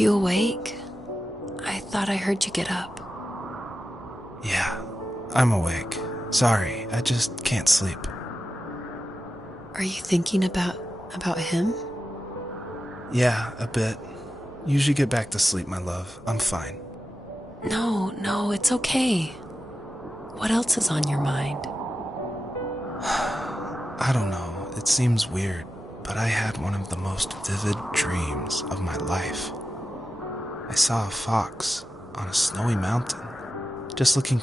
you awake? I thought I heard you get up. Yeah, I'm awake. Sorry, I just can't sleep. Are you thinking about him? Yeah, a bit. Usually get back to sleep, my love. I'm fine. No, it's okay. What else is on your mind? I don't know, it seems weird, but I had one of the most vivid dreams of my life. I saw a fox on a snowy mountain, just looking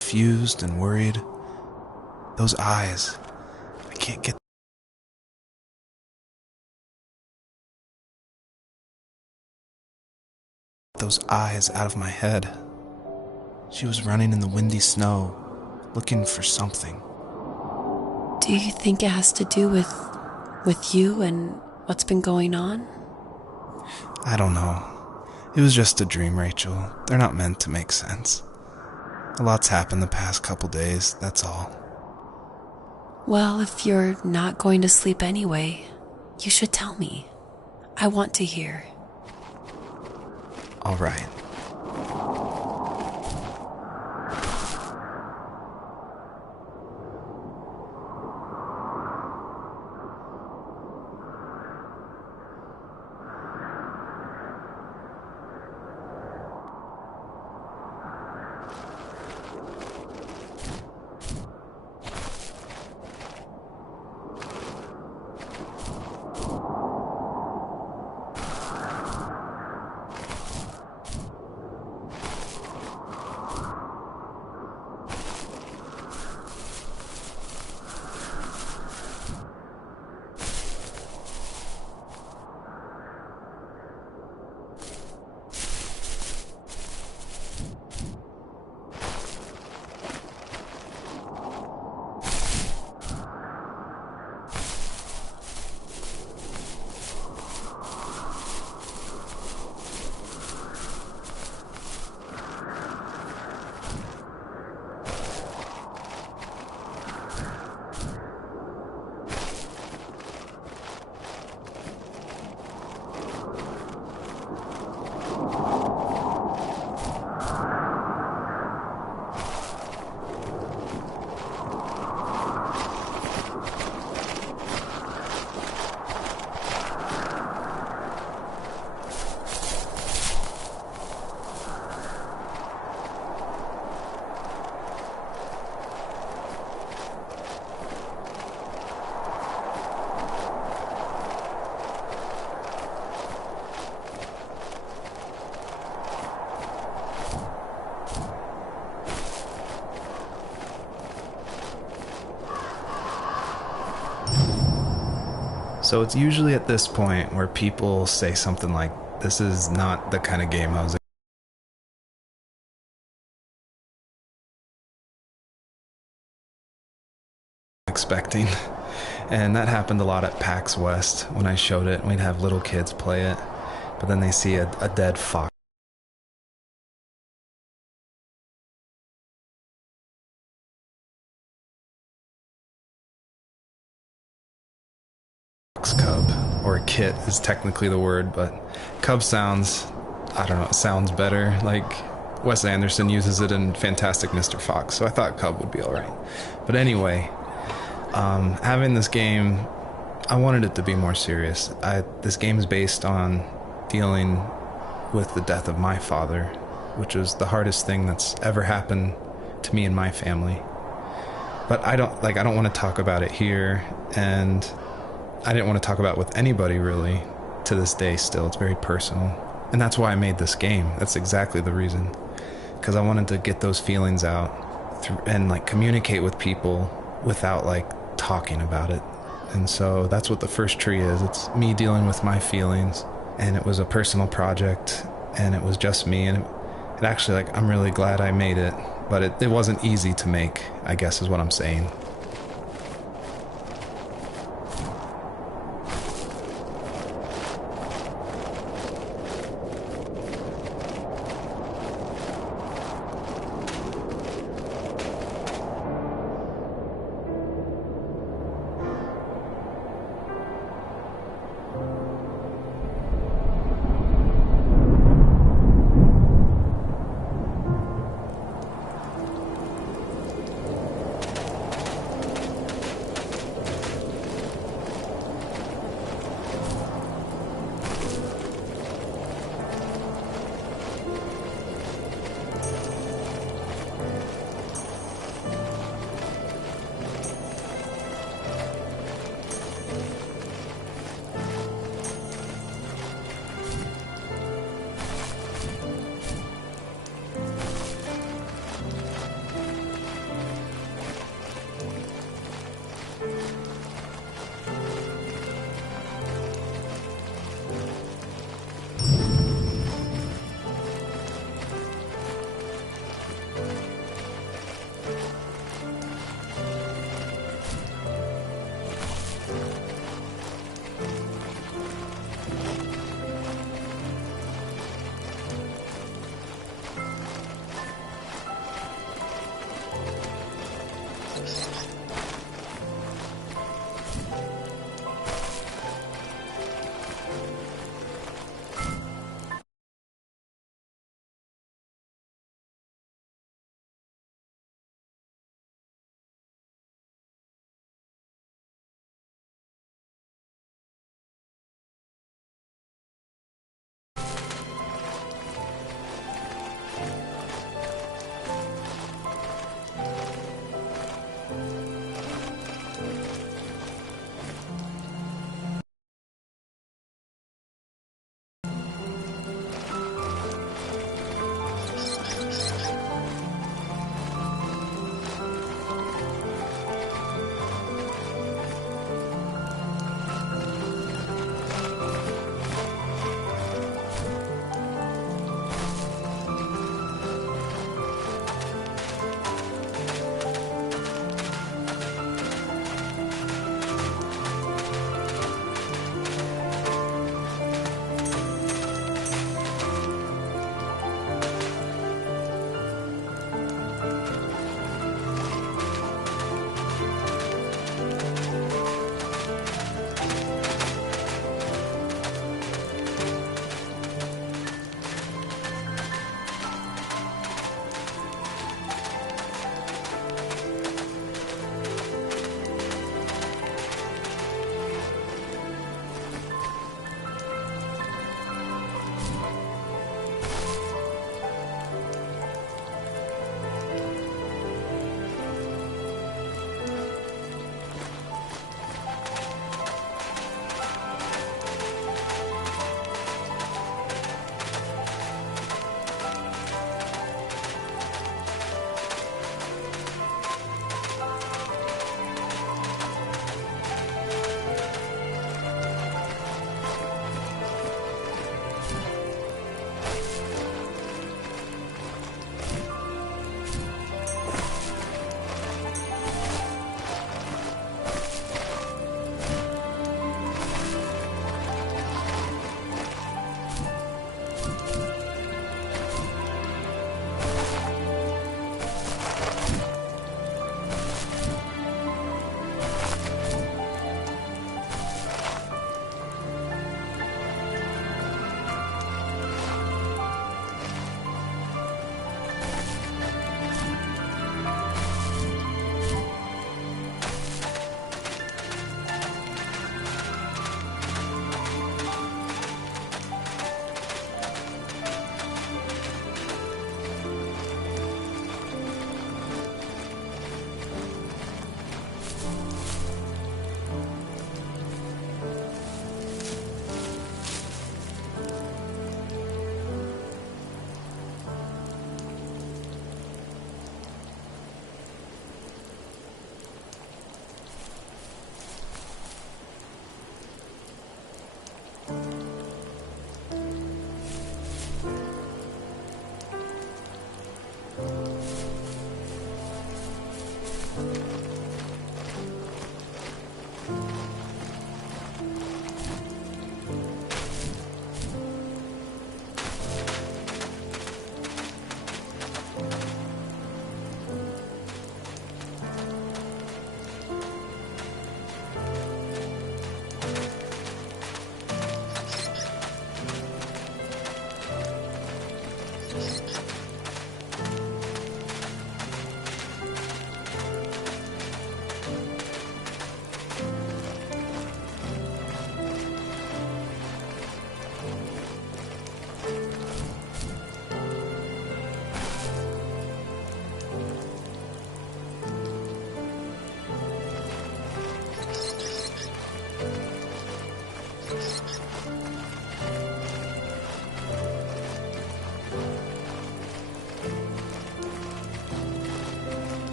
confused and worried. Those eyes, I can't get those eyes out of my head. She was running in the windy snow, looking for something. Do you think it has to do with you and what's been going on? I don't know. It was just a dream, Rachel. They're not meant to make sense. A lot's happened the past couple days, that's all. Well, if you're not going to sleep anyway, you should tell me. I want to hear. All right. So it's usually at this point where people say something like, "This is not the kind of game I was expecting." And that happened a lot at PAX West when I showed it. We'd have little kids play it, but then they see a dead fox cub, or a kit is technically the word, but cub sounds, I don't know, it sounds better. Like Wes Anderson uses it in Fantastic Mr. Fox, so I thought cub would be alright. But anyway, having this game, I wanted it to be more serious. This game is based on dealing with the death of my father, which was the hardest thing that's ever happened to me and my family. But I don't want to talk about it here, and I didn't want to talk about it with anybody really to this day still. It's very personal. And that's why I made this game. That's exactly the reason. Because I wanted to get those feelings out and like communicate with people without like talking about it. And so that's what the first tree is. It's me dealing with my feelings. And it was a personal project, and it was just me. And it actually, like, I'm really glad I made it. But it wasn't easy to make, I guess is what I'm saying.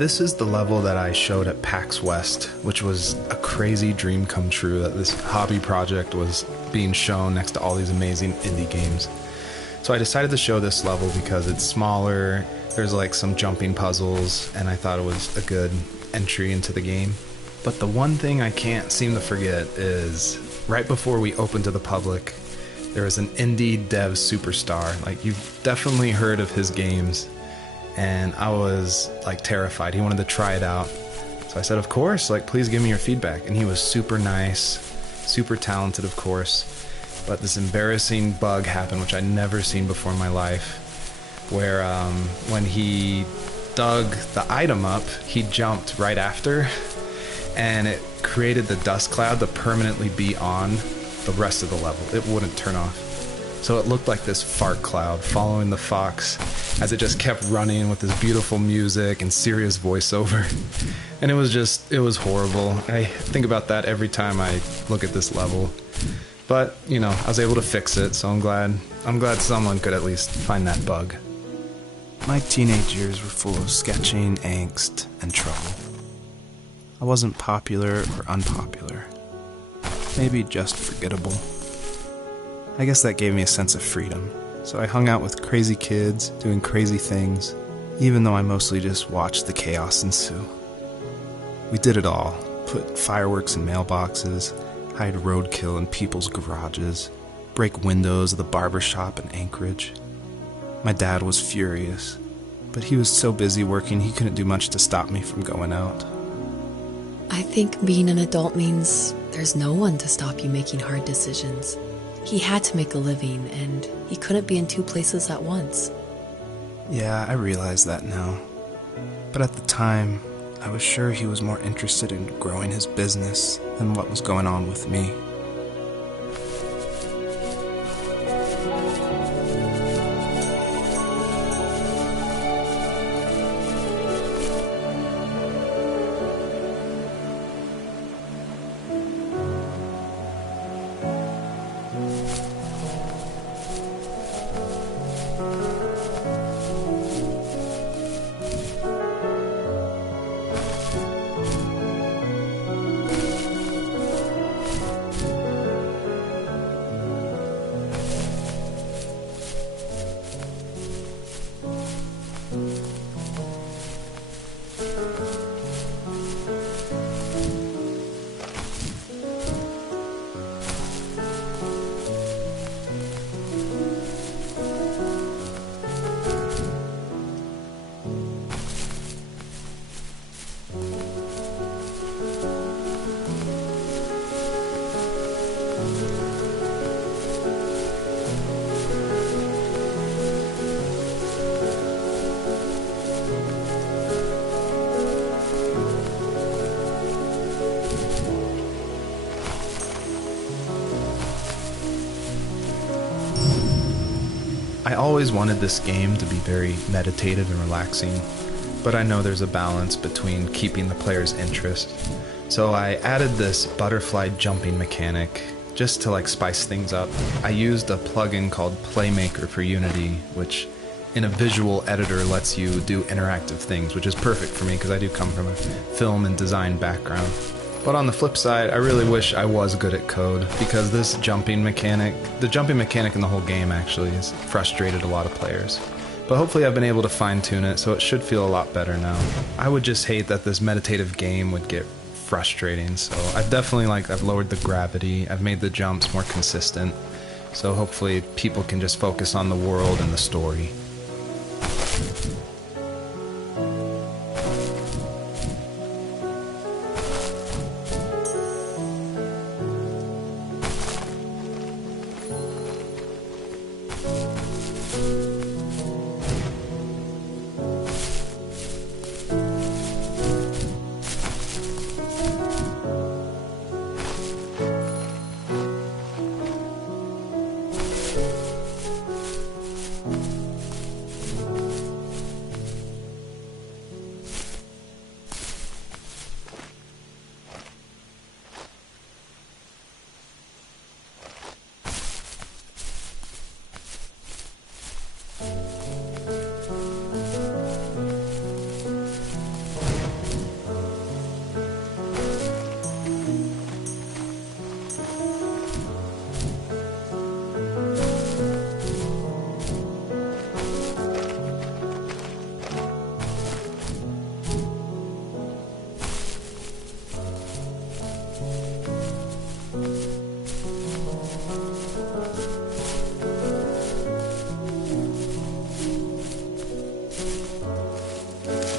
This is the level that I showed at PAX West, which was a crazy dream come true that this hobby project was being shown next to all these amazing indie games. So I decided to show this level because it's smaller, there's like some jumping puzzles, and I thought it was a good entry into the game. But the one thing I can't seem to forget is right before we opened to the public, there was an indie dev superstar. Like, you've definitely heard of his games. And I was like terrified. He wanted to try it out. So I said, of course, like, please give me your feedback. And he was super nice, super talented, of course. But this embarrassing bug happened, which I'd never seen before in my life, where when he dug the item up, he jumped right after, and it created the dust cloud to permanently be on the rest of the level. It wouldn't turn off. So it looked like this fart cloud following the fox as it just kept running with this beautiful music and serious voiceover. And it was horrible. I think about that every time I look at this level. But, you know, I was able to fix it, so I'm glad someone could at least find that bug. My teenage years were full of sketching, angst, and trouble. I wasn't popular or unpopular. Maybe just forgettable. I guess that gave me a sense of freedom, so I hung out with crazy kids, doing crazy things, even though I mostly just watched the chaos ensue. We did it all, put fireworks in mailboxes, hide roadkill in people's garages, break windows of the barber shop in Anchorage. My dad was furious, but he was so busy working he couldn't do much to stop me from going out. I think being an adult means there's no one to stop you making hard decisions. He had to make a living, and he couldn't be in two places at once. Yeah, I realize that now. But at the time, I was sure he was more interested in growing his business than what was going on with me. I always wanted this game to be very meditative and relaxing, but I know there's a balance between keeping the player's interest. So I added this butterfly jumping mechanic just to like spice things up. I used a plugin called Playmaker for Unity, which in a visual editor lets you do interactive things, which is perfect for me because I do come from a film and design background. But on the flip side, I really wish I was good at code, because this jumping mechanic, the jumping mechanic in the whole game actually has frustrated a lot of players. But hopefully I've been able to fine-tune it, so it should feel a lot better now. I would just hate that this meditative game would get frustrating, so I've lowered the gravity, I've made the jumps more consistent, so hopefully people can just focus on the world and the story.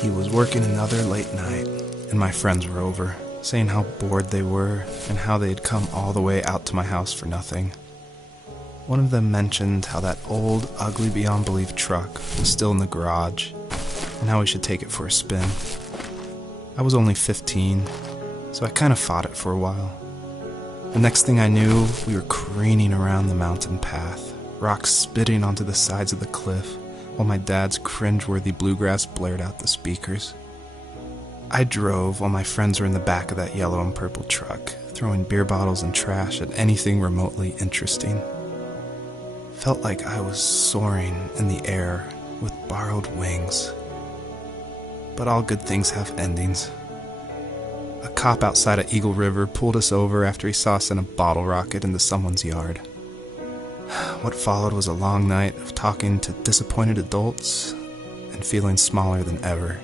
He was working another late night, and my friends were over, saying how bored they were and how they'd come all the way out to my house for nothing. One of them mentioned how that old, ugly beyond belief truck was still in the garage, and how we should take it for a spin. I was only 15, so I kind of fought it for a while. The next thing I knew, we were careening around the mountain path, rocks spitting onto the sides of the cliff, while my dad's cringeworthy bluegrass blared out the speakers. I drove while my friends were in the back of that yellow and purple truck, throwing beer bottles and trash at anything remotely interesting. Felt like I was soaring in the air with borrowed wings. But all good things have endings. A cop outside of Eagle River pulled us over after he saw us in a bottle rocket into someone's yard. What followed was a long night of talking to disappointed adults and feeling smaller than ever.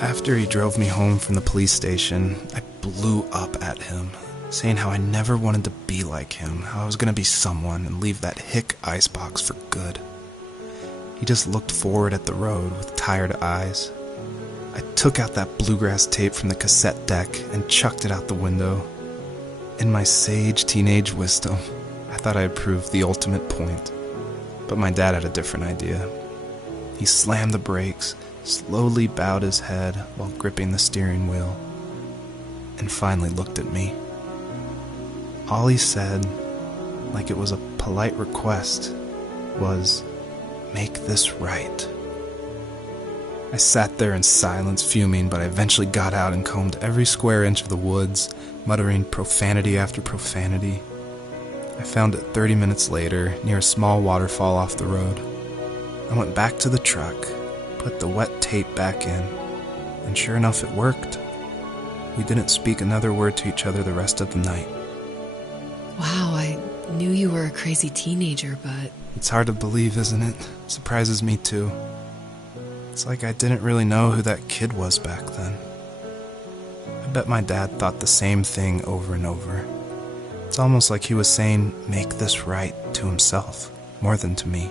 After he drove me home from the police station, I blew up at him, saying how I never wanted to be like him, how I was going to be someone and leave that hick icebox for good. He just looked forward at the road with tired eyes. I took out that bluegrass tape from the cassette deck and chucked it out the window. In my sage teenage wisdom, I thought I had proved the ultimate point. But my dad had a different idea. He slammed the brakes, slowly bowed his head while gripping the steering wheel, and finally looked at me. All he said, like it was a polite request, was, "Make this right." I sat there in silence, fuming, but I eventually got out and combed every square inch of the woods, muttering profanity after profanity. I found it 30 minutes later, near a small waterfall off the road. I went back to the truck, put the wet tape back in, and sure enough it worked. We didn't speak another word to each other the rest of the night. Wow, I knew you were a crazy teenager, but... It's hard to believe, isn't it? Surprises me too. It's like I didn't really know who that kid was back then. I bet my dad thought the same thing over and over. It's almost like he was saying, "Make this right," to himself, more than to me.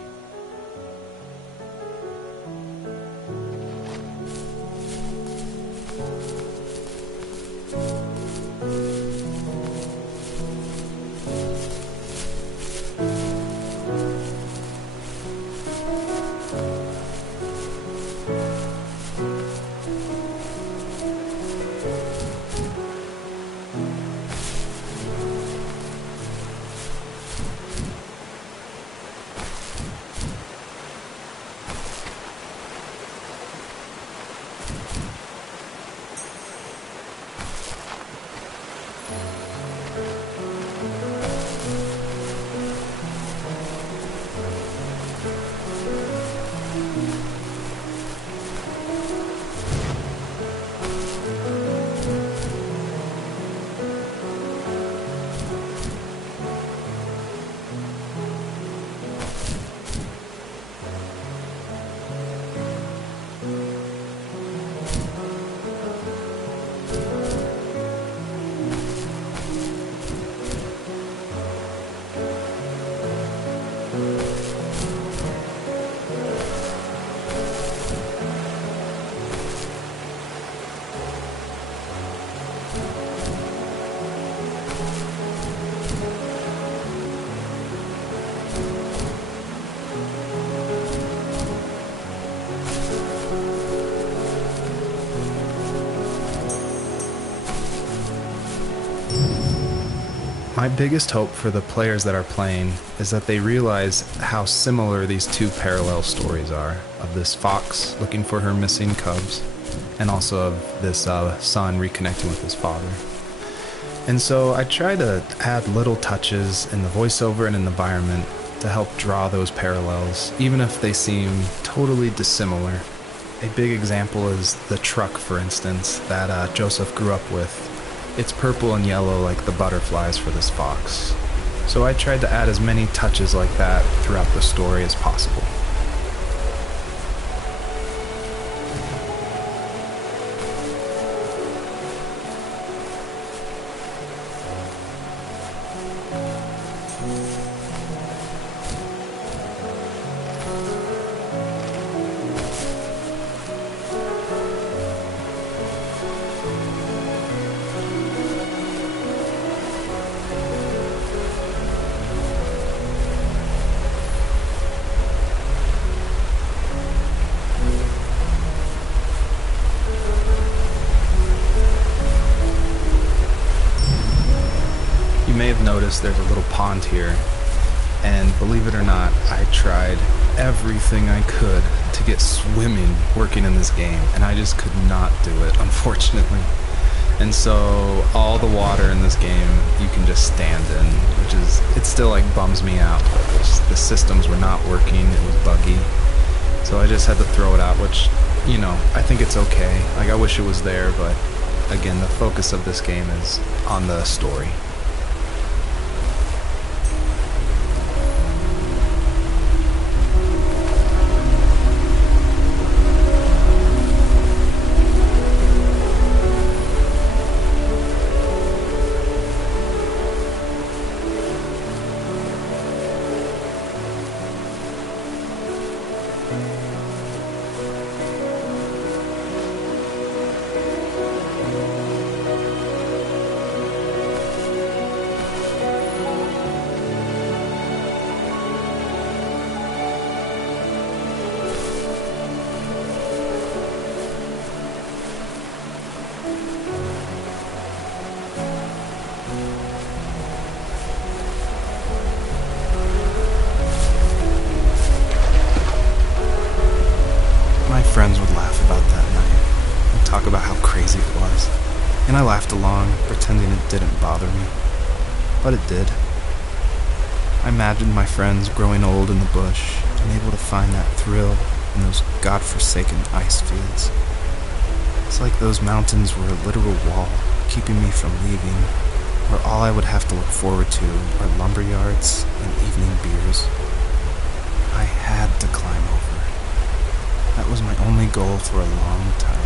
My biggest hope for the players that are playing is that they realize how similar these two parallel stories are, of this fox looking for her missing cubs, and also of this son reconnecting with his father. And so I try to add little touches in the voiceover and in the environment to help draw those parallels, even if they seem totally dissimilar. A big example is the truck, for instance, that Joseph grew up with. It's purple and yellow like the butterflies for this fox. So I tried to add as many touches like that throughout the story as possible. You may have noticed there's a little pond here, and believe it or not, I tried everything I could to get swimming working in this game, and I just could not do it, unfortunately. And so all the water in this game you can just stand in, which is, it still like bums me out, but the systems were not working, it was buggy. So I just had to throw it out, which, you know, I think it's okay. Like, I wish it was there, but again, the focus of this game is on the story. Friends would laugh about that night and talk about how crazy it was, and I laughed along, pretending it didn't bother me. But it did. I imagined my friends growing old in the bush and able to find that thrill in those godforsaken ice fields. It's like those mountains were a literal wall keeping me from leaving, where all I would have to look forward to are lumber yards and evening beers. I had to climb over. That was my only goal for a long time.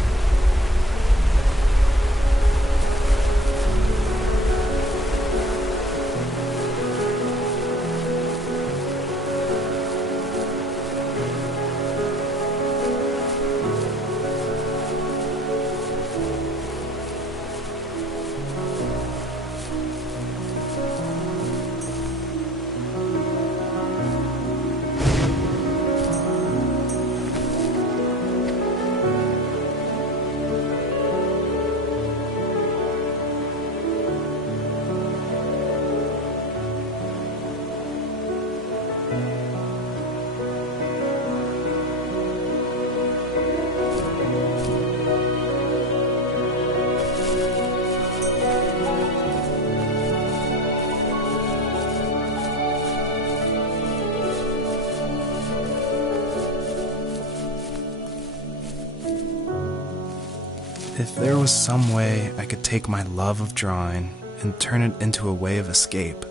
If there was some way I could take my love of drawing and turn it into a way of escape,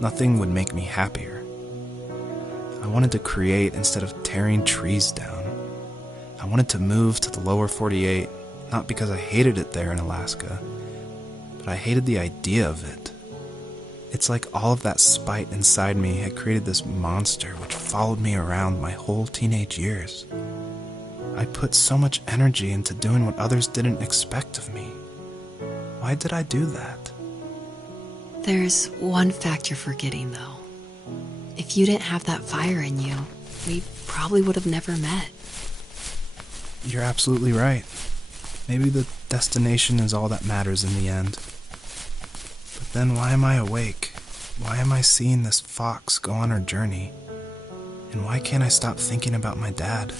nothing would make me happier. I wanted to create instead of tearing trees down. I wanted to move to the lower 48, not because I hated it there in Alaska, but I hated the idea of it. It's like all of that spite inside me had created this monster which followed me around my whole teenage years. I put so much energy into doing what others didn't expect of me. Why did I do that? There's one fact you're forgetting, though. If you didn't have that fire in you, we probably would have never met. You're absolutely right. Maybe the destination is all that matters in the end. But then why am I awake? Why am I seeing this fox go on her journey? And why can't I stop thinking about my dad?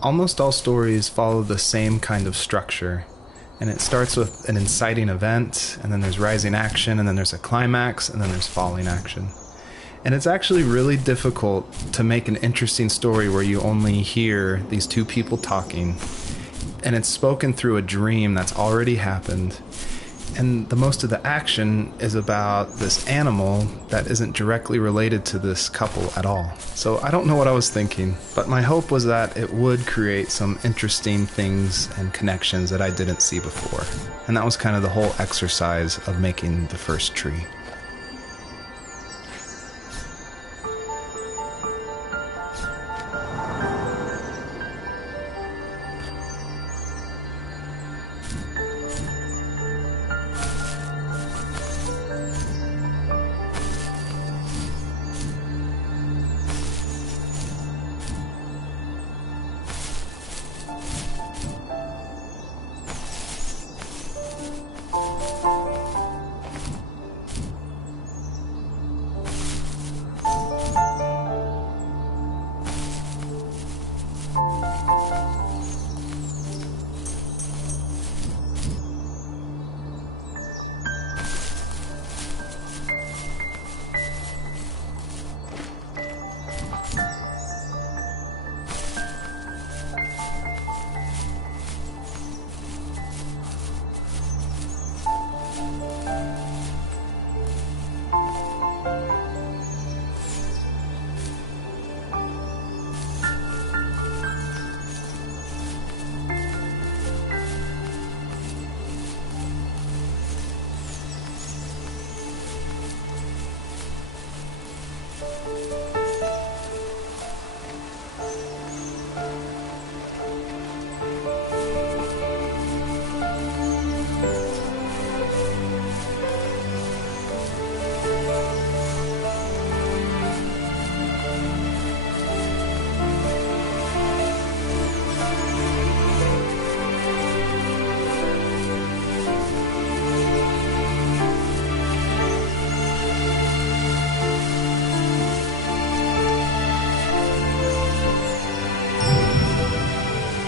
Almost all stories follow the same kind of structure, and it starts with an inciting event, and then there's rising action, and then there's a climax, and then there's falling action. And it's actually really difficult to make an interesting story where you only hear these two people talking, and it's spoken through a dream that's already happened. And the most of the action is about this animal that isn't directly related to this couple at all. So I don't know what I was thinking, but my hope was that it would create some interesting things and connections that I didn't see before. And that was kind of the whole exercise of making the first tree.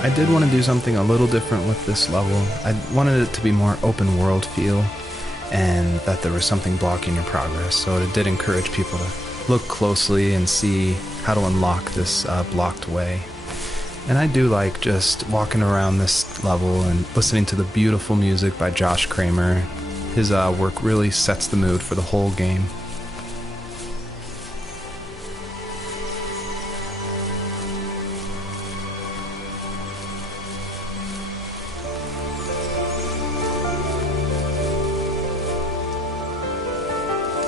I did want to do something a little different with this level. I wanted it to be more open world feel, and that there was something blocking your progress, so it did encourage people to look closely and see how to unlock this blocked way. And I do like just walking around this level and listening to the beautiful music by Josh Kramer. His work really sets the mood for the whole game.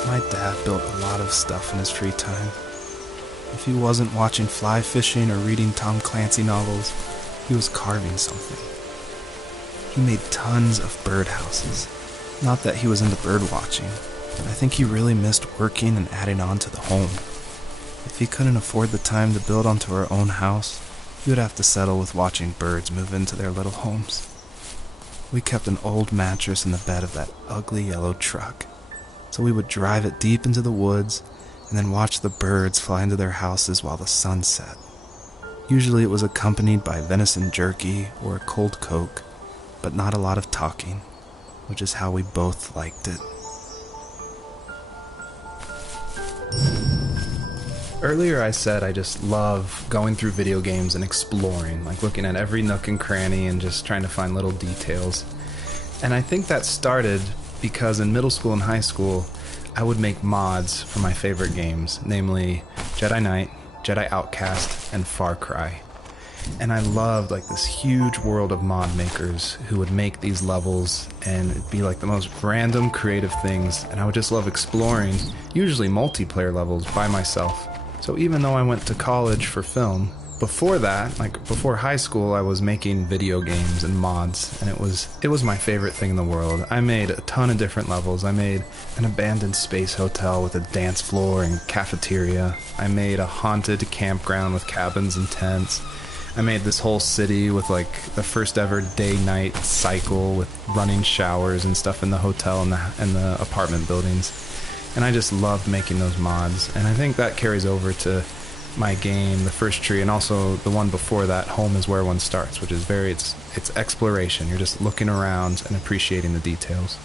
My dad built a lot of stuff in his free time. If he wasn't watching fly fishing or reading Tom Clancy novels, he was carving something. He made tons of birdhouses. Not that he was into bird watching, but I think he really missed working and adding on to the home. If he couldn't afford the time to build onto our own house, he would have to settle with watching birds move into their little homes. We kept an old mattress in the bed of that ugly yellow truck, so we would drive it deep into the woods and then watch the birds fly into their houses while the sun set. Usually it was accompanied by venison jerky or a cold Coke, but not a lot of talking, which is how we both liked it. Earlier I said I just love going through video games and exploring, like looking at every nook and cranny and just trying to find little details. And I think that started because in middle school and high school, I would make mods for my favorite games, namely Jedi Knight, Jedi Outcast, and Far Cry. And I loved like this huge world of mod makers who would make these levels, and it'd be like the most random creative things, and I would just love exploring, usually multiplayer levels, by myself. So even though I went to college for film, before that, like before high school, I was making video games and mods, and it was my favorite thing in the world. I made a ton of different levels. I made an abandoned space hotel with a dance floor and cafeteria. I made a haunted campground with cabins and tents. I made this whole city with like the first ever day-night cycle with running showers and stuff in the hotel and the apartment buildings. And I just loved making those mods, and I think that carries over to my game, The First Tree, and also the one before that, Home is Where One Starts, which is it's exploration. You're just looking around and appreciating the details.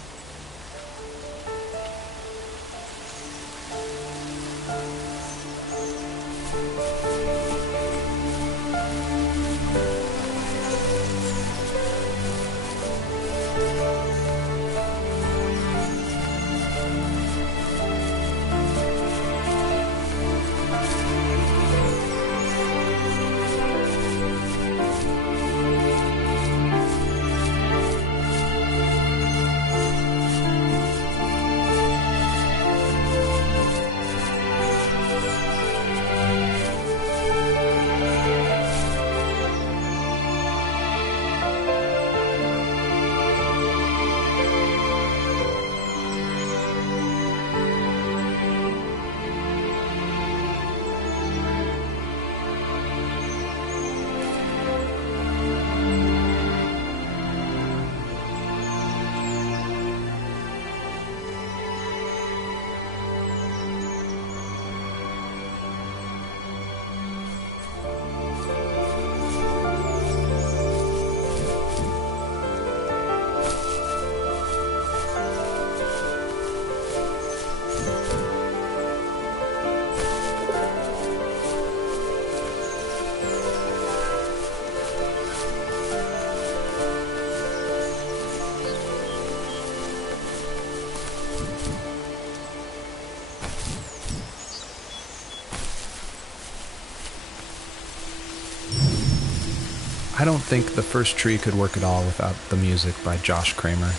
I don't think The First Tree could work at all without the music by Josh Kramer.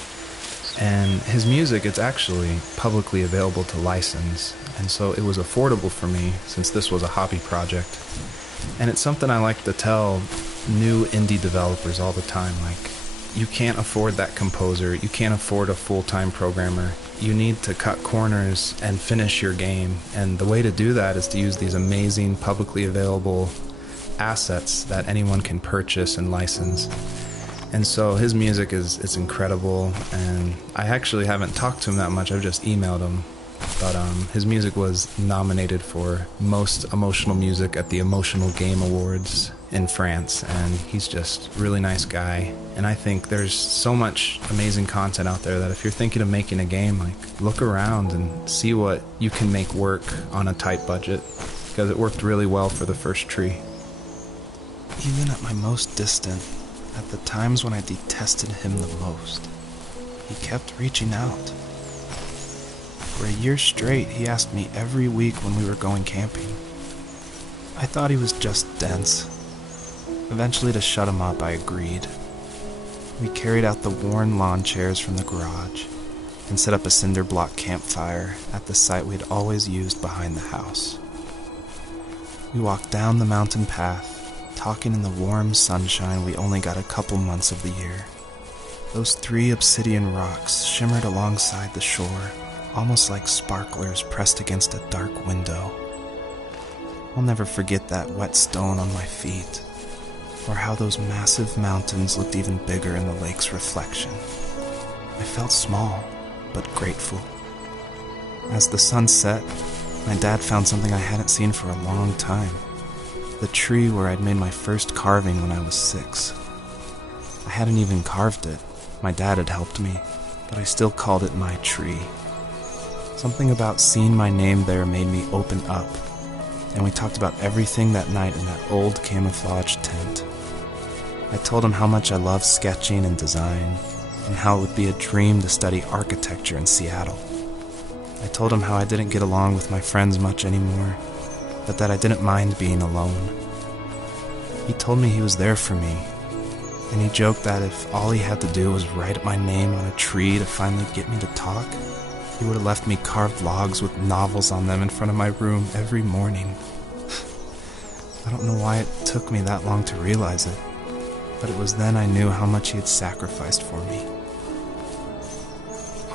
And his music, it's actually publicly available to license, and so it was affordable for me since this was a hobby project. And it's something I like to tell new indie developers all the time, like, you can't afford that composer, you can't afford a full-time programmer. You need to cut corners and finish your game, and the way to do that is to use these amazing publicly available assets that anyone can purchase and license. And so his music is incredible, and I actually haven't talked to him that much. I've just emailed him, but his music was nominated for Most Emotional Music at the Emotional Game Awards in France, and he's just a really nice guy. And I think there's so much amazing content out there that if you're thinking of making a game, like, look around and see what you can make work on a tight budget, because it worked really well for the first tree. Even at my most distant, at the times when I detested him the most, he kept reaching out. For a year straight, he asked me every week when we were going camping. I thought he was just dense. Eventually, to shut him up, I agreed. We carried out the worn lawn chairs from the garage and set up a cinder block campfire at the site we'd always used behind the house. We walked down the mountain path, talking in the warm sunshine we only got a couple months of the year. Those 3 obsidian rocks shimmered alongside the shore, almost like sparklers pressed against a dark window. I'll never forget that wet stone on my feet, or how those massive mountains looked even bigger in the lake's reflection. I felt small, but grateful. As the sun set, my dad found something I hadn't seen for a long time. The tree where I'd made my first carving when I was 6. I hadn't even carved it. My dad had helped me, but I still called it my tree. Something about seeing my name there made me open up, and we talked about everything that night in that old camouflage tent. I told him how much I loved sketching and design, and how it would be a dream to study architecture in Seattle. I told him how I didn't get along with my friends much anymore, but that I didn't mind being alone. He told me he was there for me, and he joked that if all he had to do was write my name on a tree to finally get me to talk, he would have left me carved logs with novels on them in front of my room every morning. I don't know why it took me that long to realize it, but it was then I knew how much he had sacrificed for me.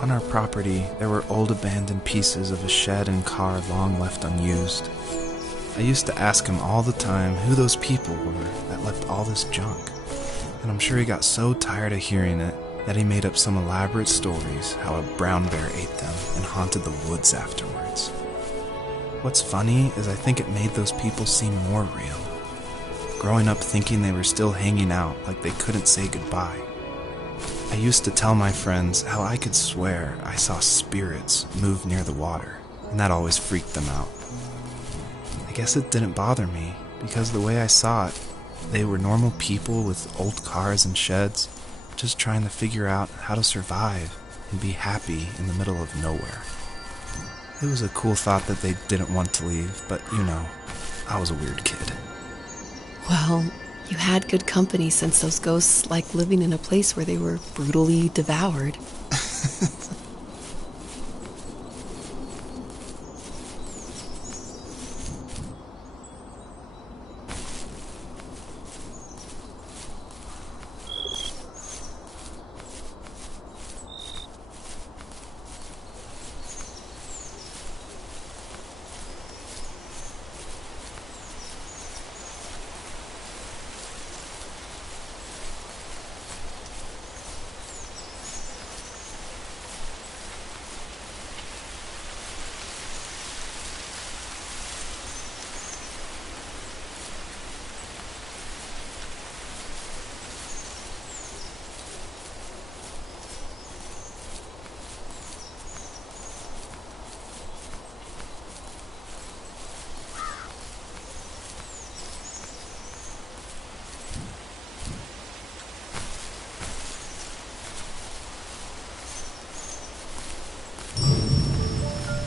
On our property, there were old abandoned pieces of a shed and car long left unused. I used to ask him all the time who those people were that left all this junk, and I'm sure he got so tired of hearing it that he made up some elaborate stories how a brown bear ate them and haunted the woods afterwards. What's funny is I think it made those people seem more real, growing up thinking they were still hanging out like they couldn't say goodbye. I used to tell my friends how I could swear I saw spirits move near the water, and that always freaked them out. I guess it didn't bother me, because the way I saw it, they were normal people with old cars and sheds, just trying to figure out how to survive and be happy in the middle of nowhere. It was a cool thought that they didn't want to leave, but I was a weird kid. Well, you had good company since those ghosts liked living in a place where they were brutally devoured.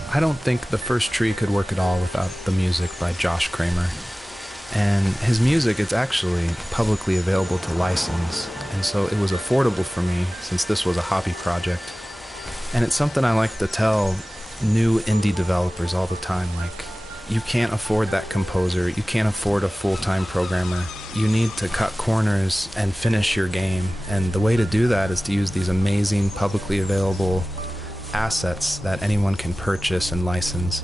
I don't think the first tree could work at all without the music by Josh Kramer. And his music is actually publicly available to license, and so it was affordable for me since this was a hobby project. And it's something I like to tell new indie developers all the time, like, you can't afford that composer, you can't afford a full-time programmer. You need to cut corners and finish your game, and the way to do that is to use these amazing publicly available assets that anyone can purchase and license.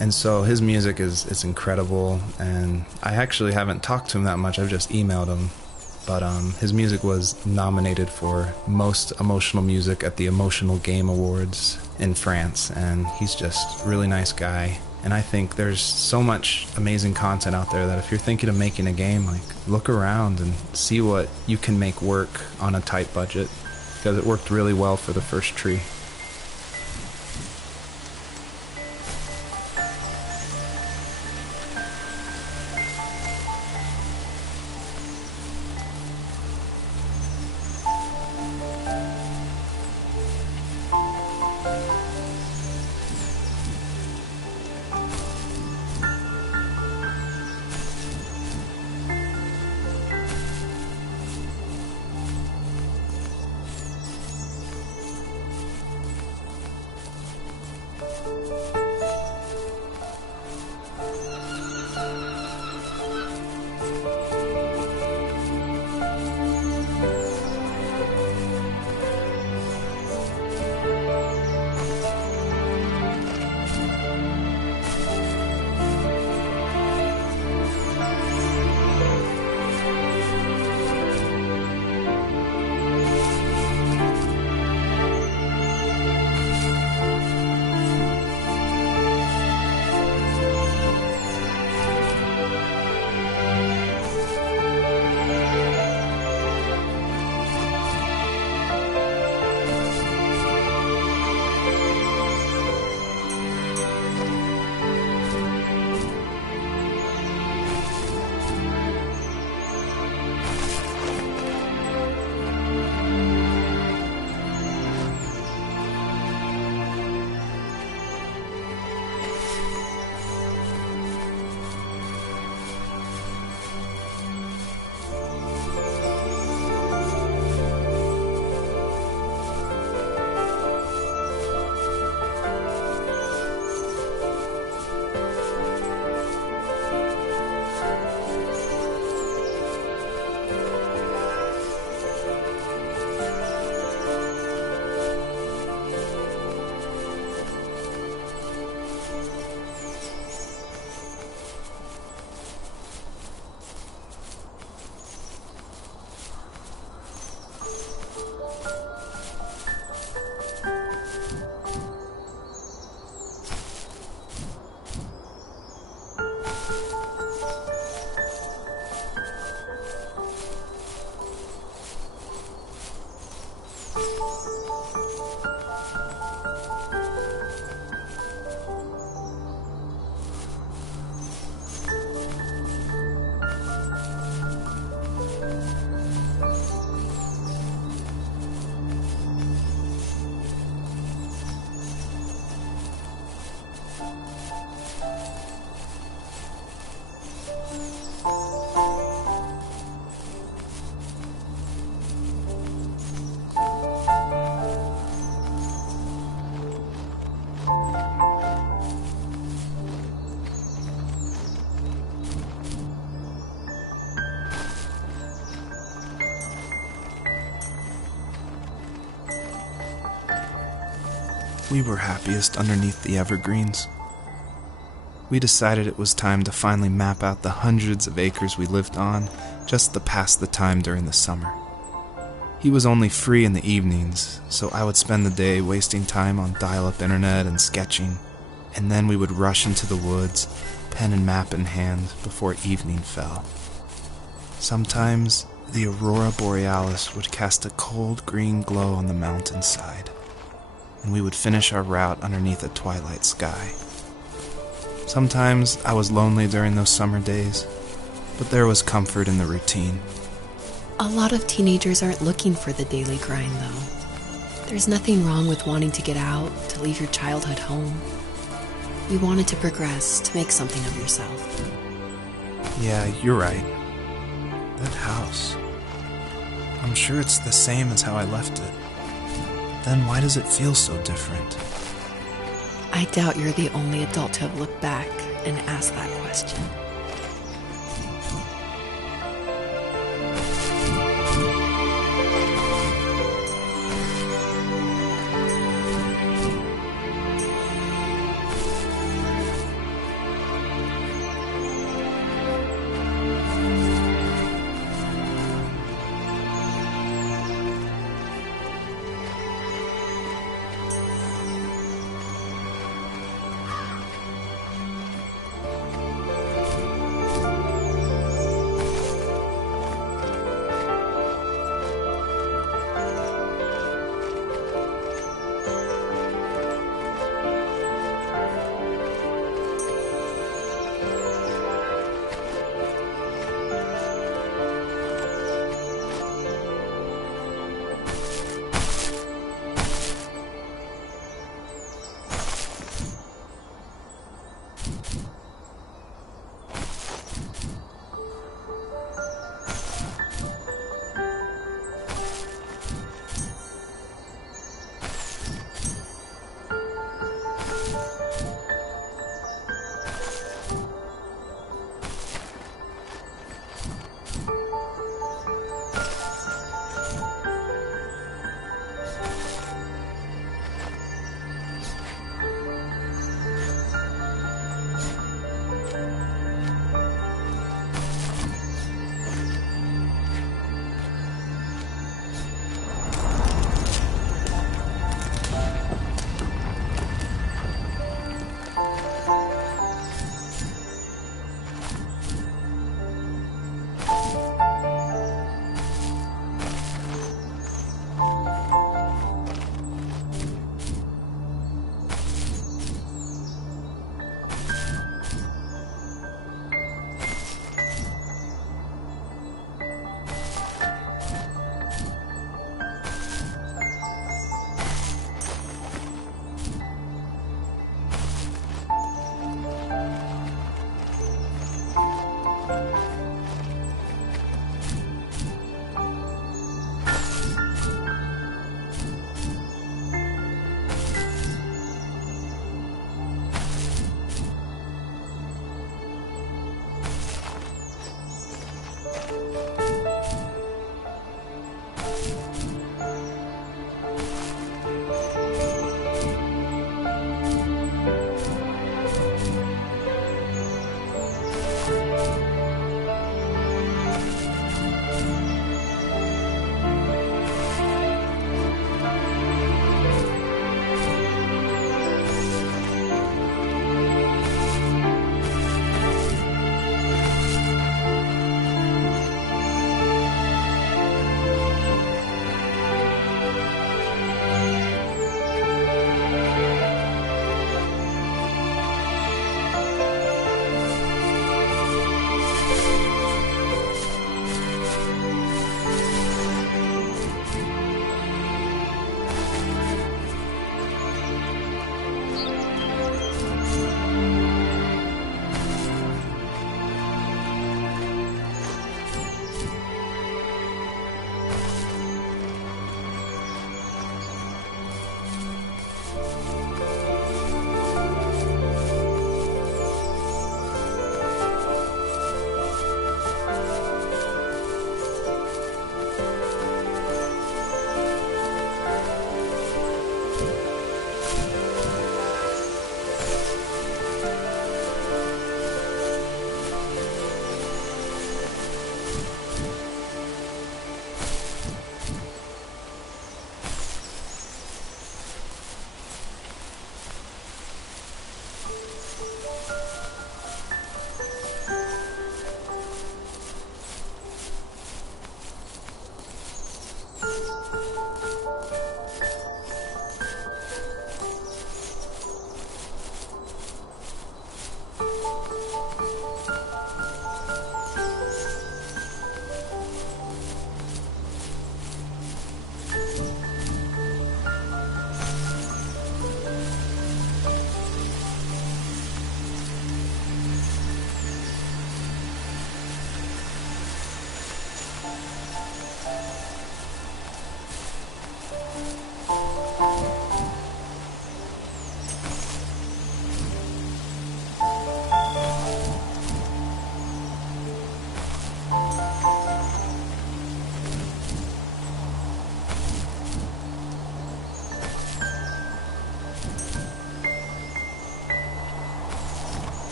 And so his music is incredible, and I actually haven't talked to him that much, I've just emailed him. But his music was nominated for Most Emotional Music at the Emotional Game Awards in France, and he's just a really nice guy. And I think there's so much amazing content out there that if you're thinking of making a game, like, look around and see what you can make work on a tight budget, because it worked really well for the first tree. We were happiest underneath the evergreens. We decided it was time to finally map out the hundreds of acres we lived on just to pass the time during the summer. He was only free in the evenings, so I would spend the day wasting time on dial-up internet and sketching, and then we would rush into the woods, pen and map in hand, before evening fell. Sometimes, the aurora borealis would cast a cold green glow on the mountainside, and we would finish our route underneath a twilight sky. Sometimes I was lonely during those summer days, but there was comfort in the routine. A lot of teenagers aren't looking for the daily grind, though. There's nothing wrong with wanting to get out, to leave your childhood home. You wanted to progress, to make something of yourself. Yeah, you're right. That house. I'm sure it's the same as how I left it. Then why does it feel so different? I doubt you're the only adult to have looked back and asked that question.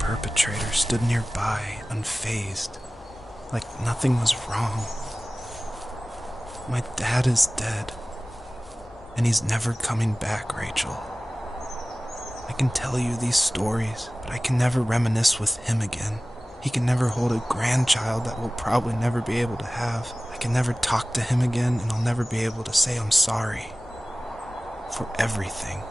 Perpetrator stood nearby, unfazed, like nothing was wrong. My dad is dead, and he's never coming back, Rachel. I can tell you these stories, but I can never reminisce with him again. He can never hold a grandchild that we'll probably never be able to have. I can never talk to him again, and I'll never be able to say I'm sorry for everything.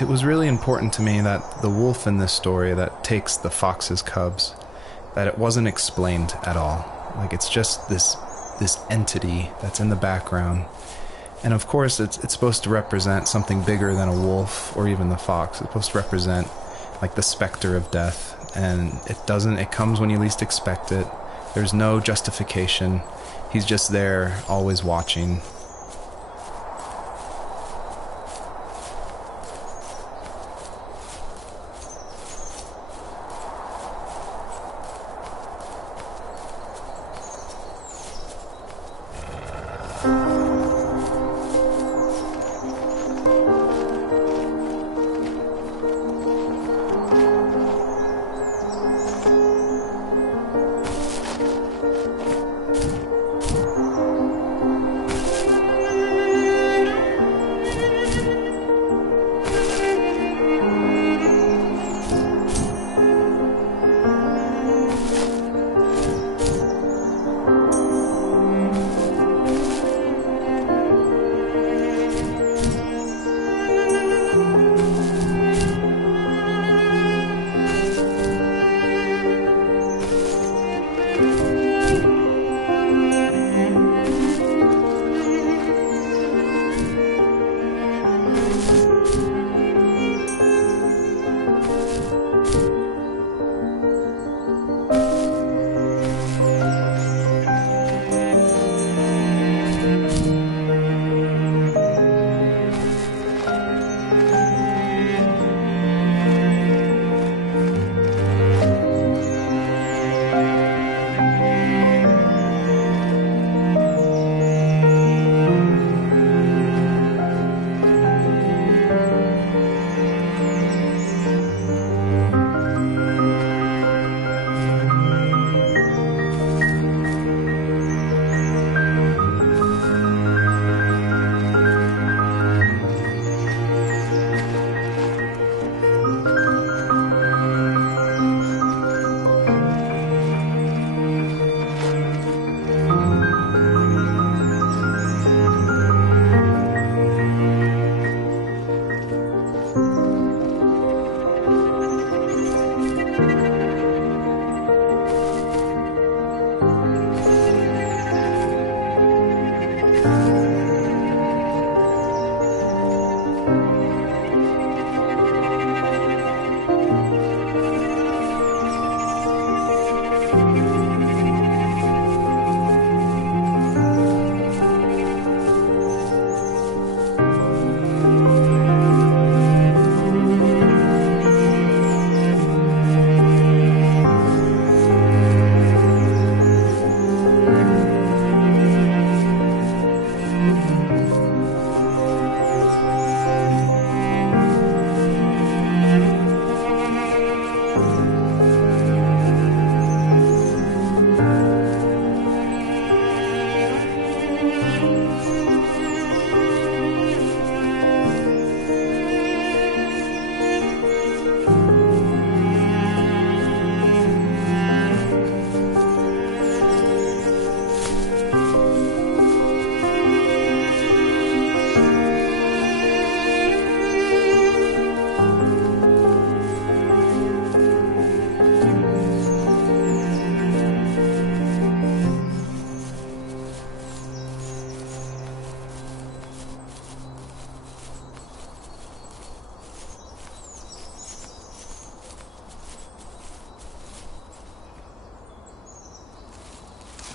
It was really important to me that the wolf in this story that takes the fox's cubs, that it wasn't explained at all. Like, it's just this entity that's in the background. And of course, it's supposed to represent something bigger than a wolf or even the fox. It's supposed to represent like the specter of death. And it comes when you least expect it. There's no justification. He's just there, always watching.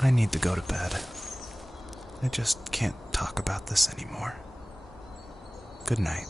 I need to go to bed. I just can't talk about this anymore. Good night.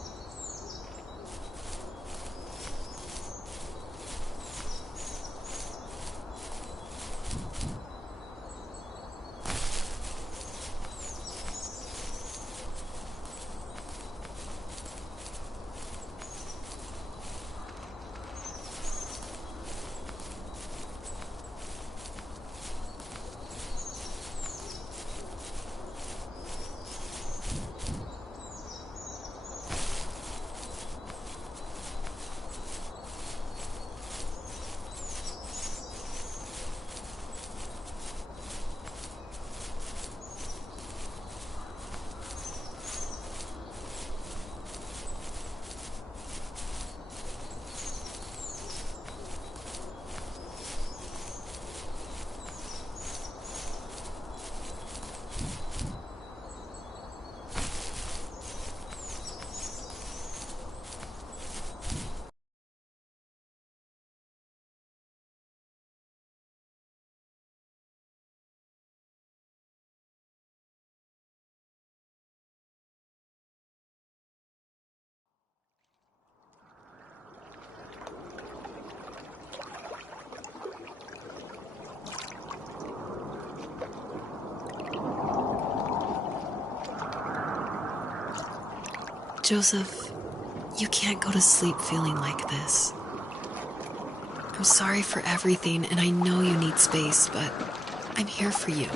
Joseph, you can't go to sleep feeling like this. I'm sorry for everything, and I know you need space, but I'm here for you.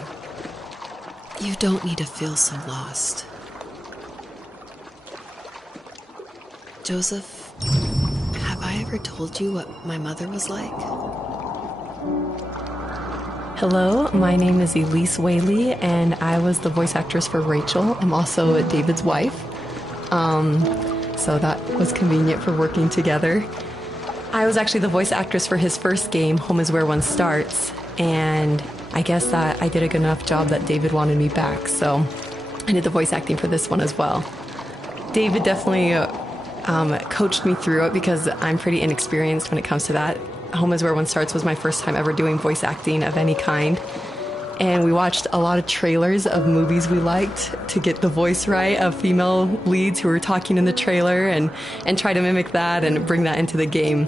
You don't need to feel so lost. Joseph, have I ever told you what my mother was like? Hello, my name is Elise Whaley, and I was the voice actress for Rachel. I'm also David's wife. So that was convenient for working together. I was actually the voice actress for his first game, Home is Where One Starts, and I guess that I did a good enough job that David wanted me back, so I did the voice acting for this one as well. David definitely coached me through it because I'm pretty inexperienced when it comes to that. Home is Where One Starts was my first time ever doing voice acting of any kind. And we watched a lot of trailers of movies we liked to get the voice right of female leads who were talking in the trailer and try to mimic that and bring that into the game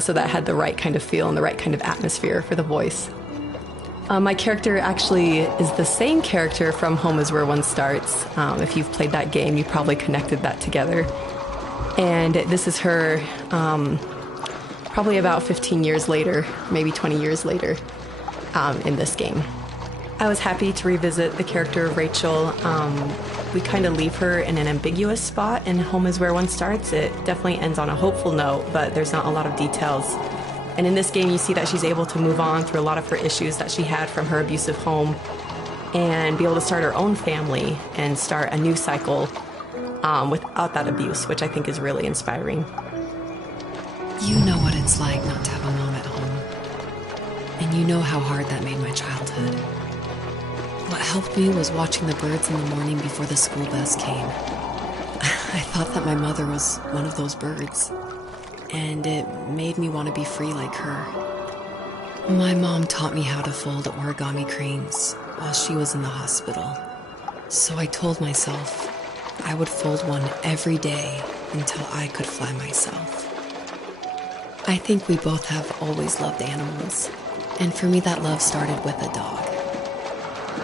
so that had the right kind of feel and the right kind of atmosphere for the voice. My character actually is the same character from Home is Where One Starts. If you've played that game, you probably connected that together. And this is her probably about 15 years later, maybe 20 years later in this game. I was happy to revisit the character of Rachel. We kind of leave her in an ambiguous spot in Home is Where One Starts. It definitely ends on a hopeful note, but there's not a lot of details. And in this game, you see that she's able to move on through a lot of her issues that she had from her abusive home and be able to start her own family and start a new cycle without that abuse, which I think is really inspiring. You know what it's like not to have a mom at home. And you know how hard that made my childhood. What helped me was watching the birds in the morning before the school bus came. I thought that my mother was one of those birds, and it made me want to be free like her. My mom taught me how to fold origami cranes while she was in the hospital. So I told myself I would fold one every day until I could fly myself. I think we both have always loved animals, and for me that love started with a dog.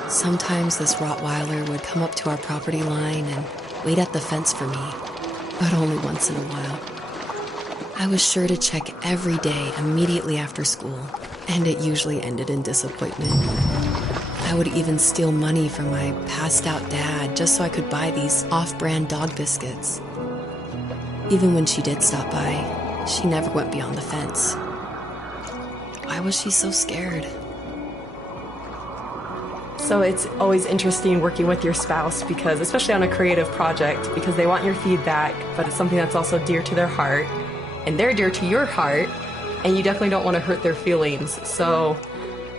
Sometimes this Rottweiler would come up to our property line and wait at the fence for me, but only once in a while. I was sure to check every day immediately after school, and it usually ended in disappointment. I would even steal money from my passed-out dad just so I could buy these off-brand dog biscuits. Even when she did stop by, she never went beyond the fence. Why was she so scared? So it's always interesting working with your spouse because, especially on a creative project, because they want your feedback, but it's something that's also dear to their heart, and they're dear to your heart, and you definitely don't want to hurt their feelings. So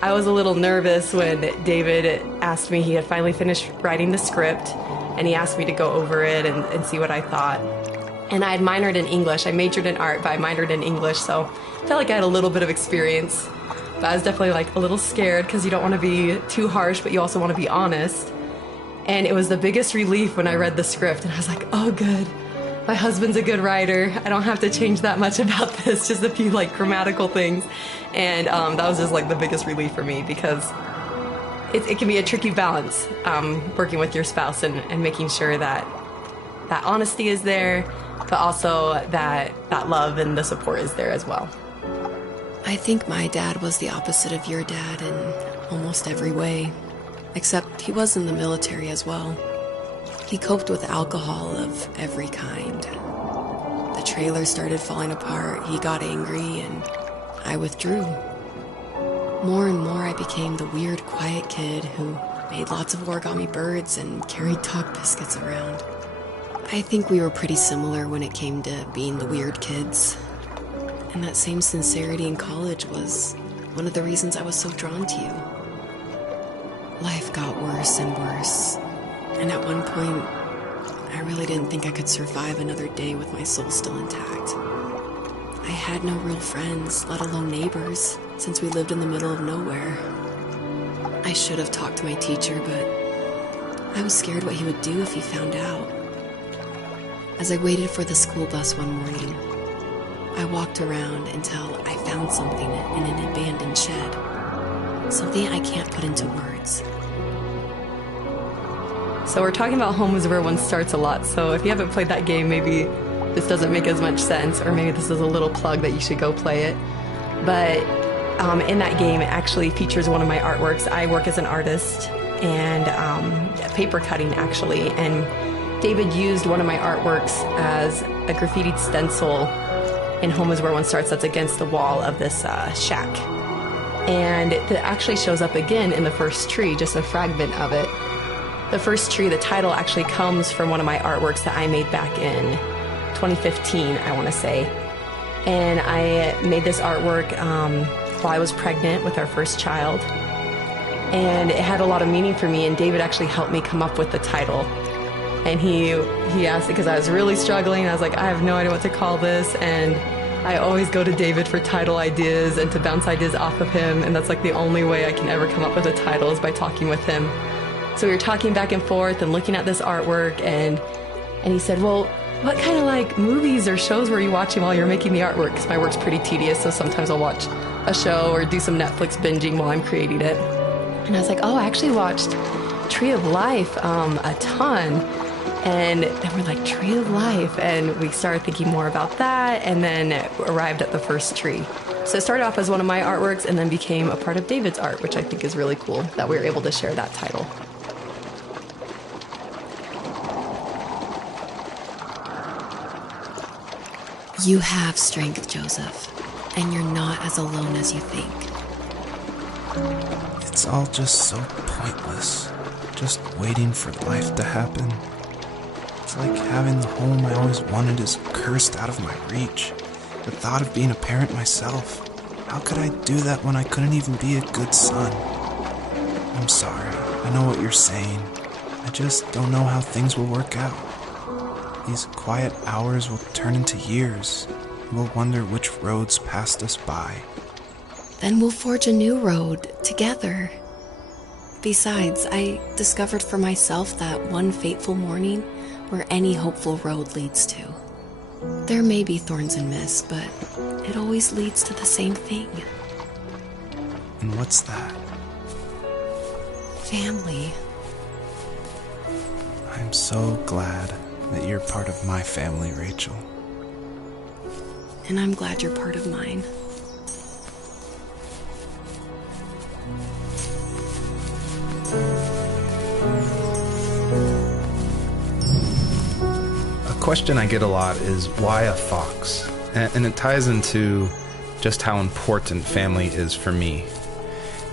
I was a little nervous when David asked me, he had finally finished writing the script, and he asked me to go over it and see what I thought. And I had minored in English. I majored in art, but I minored in English, so I felt like I had a little bit of experience. But I was definitely like a little scared because you don't want to be too harsh, but you also want to be honest. And it was the biggest relief when I read the script, and I was like, oh, good. My husband's a good writer. I don't have to change that much about this, just a few like grammatical things. And that was just like the biggest relief for me, because it can be a tricky balance working with your spouse and making sure that that honesty is there, but also that love and the support is there as well. I think my dad was the opposite of your dad in almost every way, except he was in the military as well. He coped with alcohol of every kind. The trailer started falling apart, he got angry, and I withdrew. More and more I became the weird, quiet kid who made lots of origami birds and carried dog biscuits around. I think we were pretty similar when it came to being the weird kids. And that same sincerity in college was one of the reasons I was so drawn to you. Life got worse and worse. And at one point, I really didn't think I could survive another day with my soul still intact. I had no real friends, let alone neighbors, since we lived in the middle of nowhere. I should have talked to my teacher, but I was scared what he would do if he found out. As I waited for the school bus one morning, I walked around until I found something in an abandoned shed. Something I can't put into words. So we're talking about Home is Where One Starts a lot, so if you haven't played that game, maybe this doesn't make as much sense, or maybe this is a little plug that you should go play it. But in that game, it actually features one of my artworks. I work as an artist and paper cutting, actually, and David used one of my artworks as a graffitied stencil in Home is Where One Starts that's against the wall of this shack. And it actually shows up again in the first tree, just a fragment of it. The first tree, the title actually comes from one of my artworks that I made back in 2015, I want to say. And I made this artwork while I was pregnant with our first child. And it had a lot of meaning for me, and David actually helped me come up with the title. And he asked it because I was really struggling. I was like, I have no idea what to call this. And I always go to David for title ideas and to bounce ideas off of him. And that's like the only way I can ever come up with a title is by talking with him. So we were talking back and forth and looking at this artwork, and he said, well, what kind of like movies or shows were you watching while you're making the artwork? Because my work's pretty tedious, so sometimes I'll watch a show or do some Netflix binging while I'm creating it. And I was like, oh, I actually watched Tree of Life a ton. And then we're like, Tree of Life. And we started thinking more about that, and then arrived at the first tree. So it started off as one of my artworks and then became a part of David's art, which I think is really cool that we were able to share that title. You have strength, Joseph, and you're not as alone as you think. It's all just so pointless. Just waiting for life to happen. It's like having the home I always wanted is cursed out of my reach. The thought of being a parent myself. How could I do that when I couldn't even be a good son? I'm sorry. I know what you're saying. I just don't know how things will work out. These quiet hours will turn into years. We'll wonder which roads passed us by. Then we'll forge a new road together. Besides, I discovered for myself that one fateful morning where any hopeful road leads to. There may be thorns and mist, but it always leads to the same thing. And what's that? Family. I'm so glad that you're part of my family, Rachel. And I'm glad you're part of mine. A question I get a lot is why a fox? And it ties into just how important family is for me.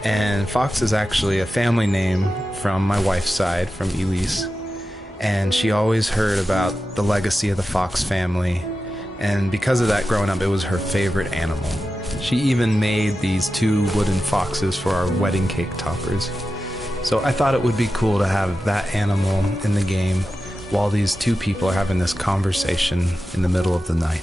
And Fox is actually a family name from my wife's side, from Elise. And she always heard about the legacy of the Fox family. And because of that, growing up, it was her favorite animal. She even made these 2 wooden foxes for our wedding cake toppers. So I thought it would be cool to have that animal in the game while these 2 people are having this conversation in the middle of the night.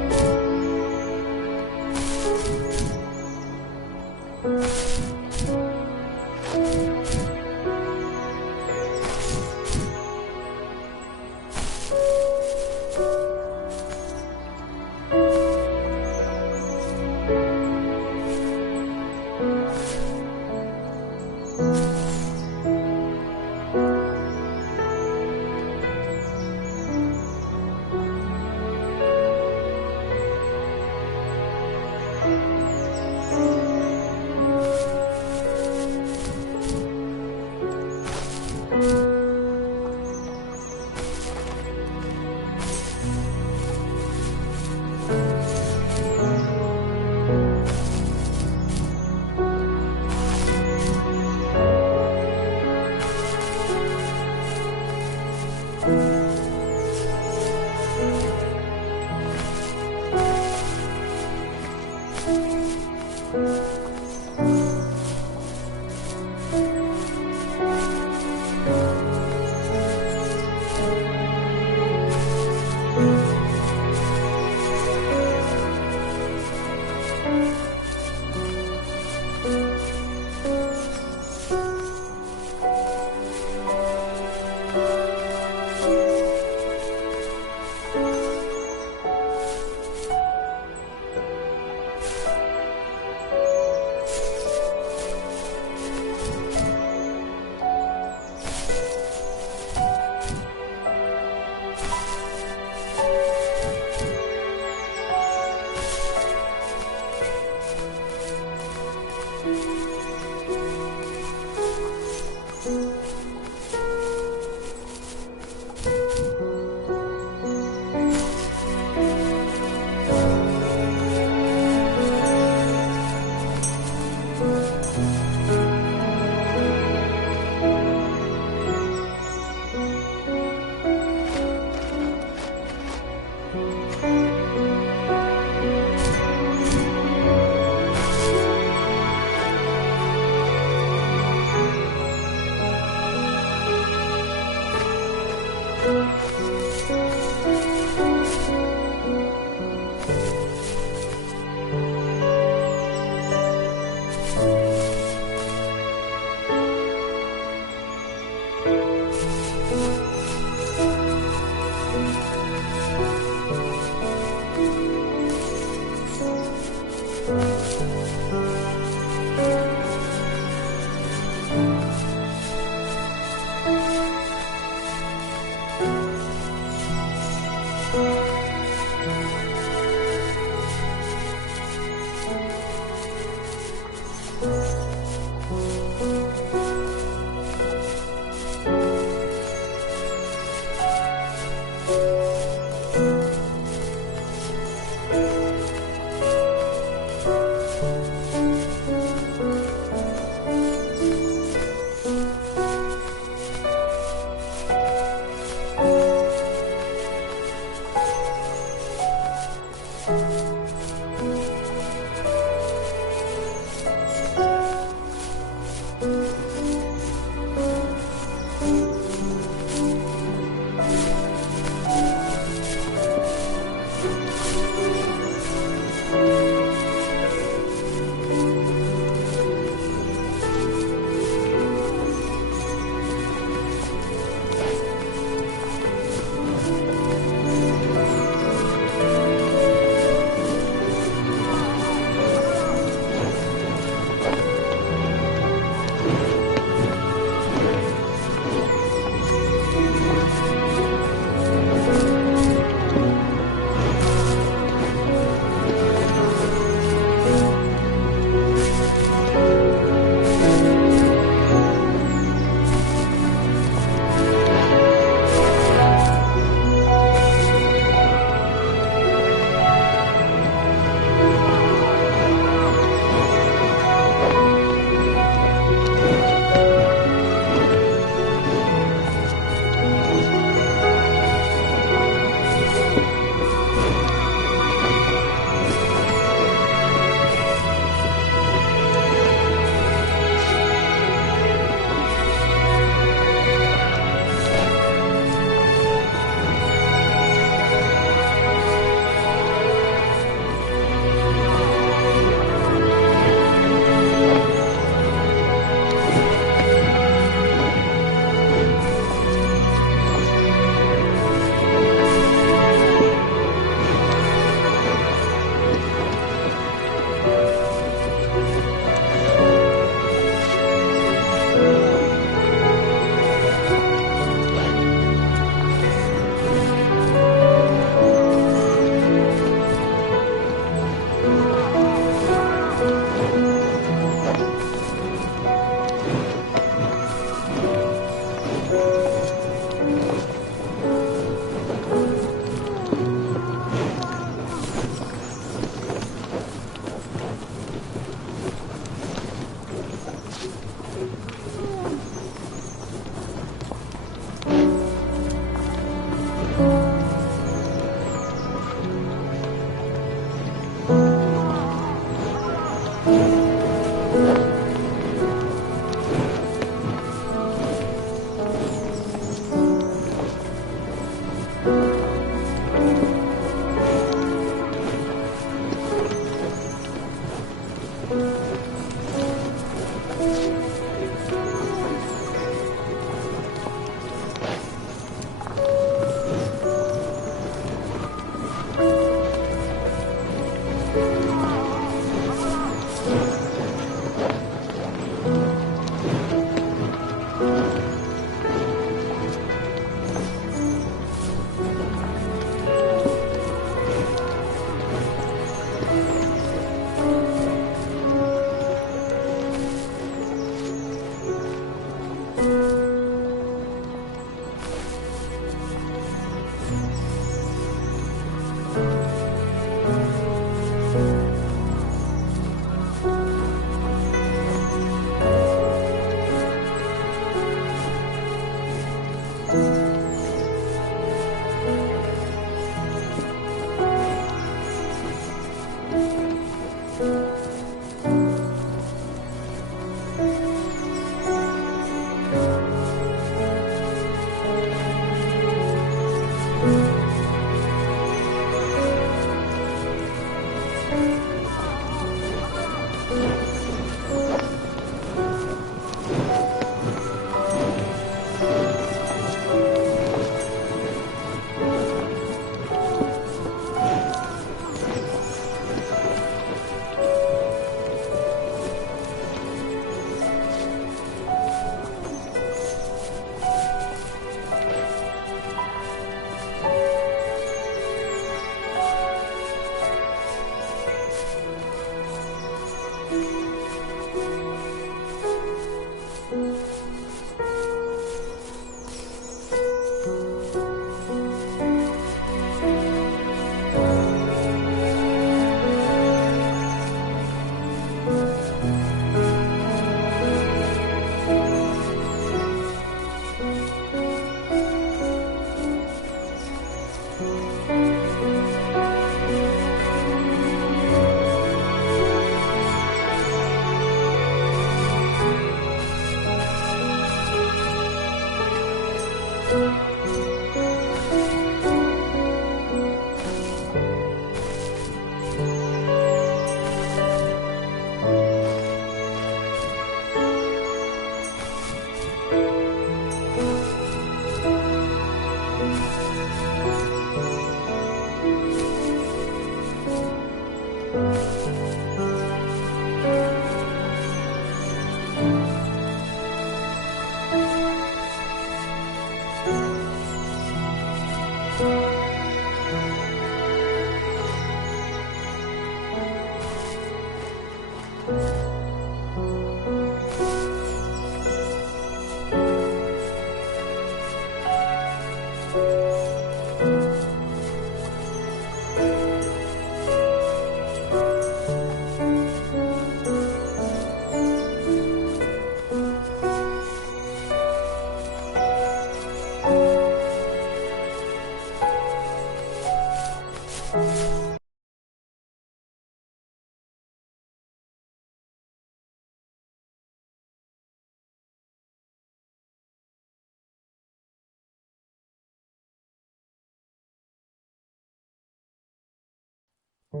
The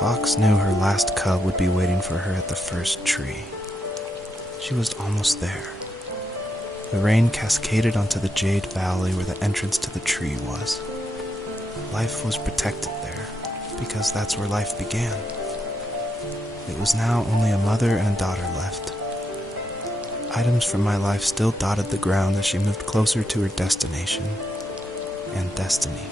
fox knew her last cub would be waiting for her at the first tree. She was almost there. The rain cascaded onto the jade valley where the entrance to the tree was. Life was protected there, because that's where life began. It was now only a mother and a daughter left. Items from my life still dotted the ground as she moved closer to her destination and destiny.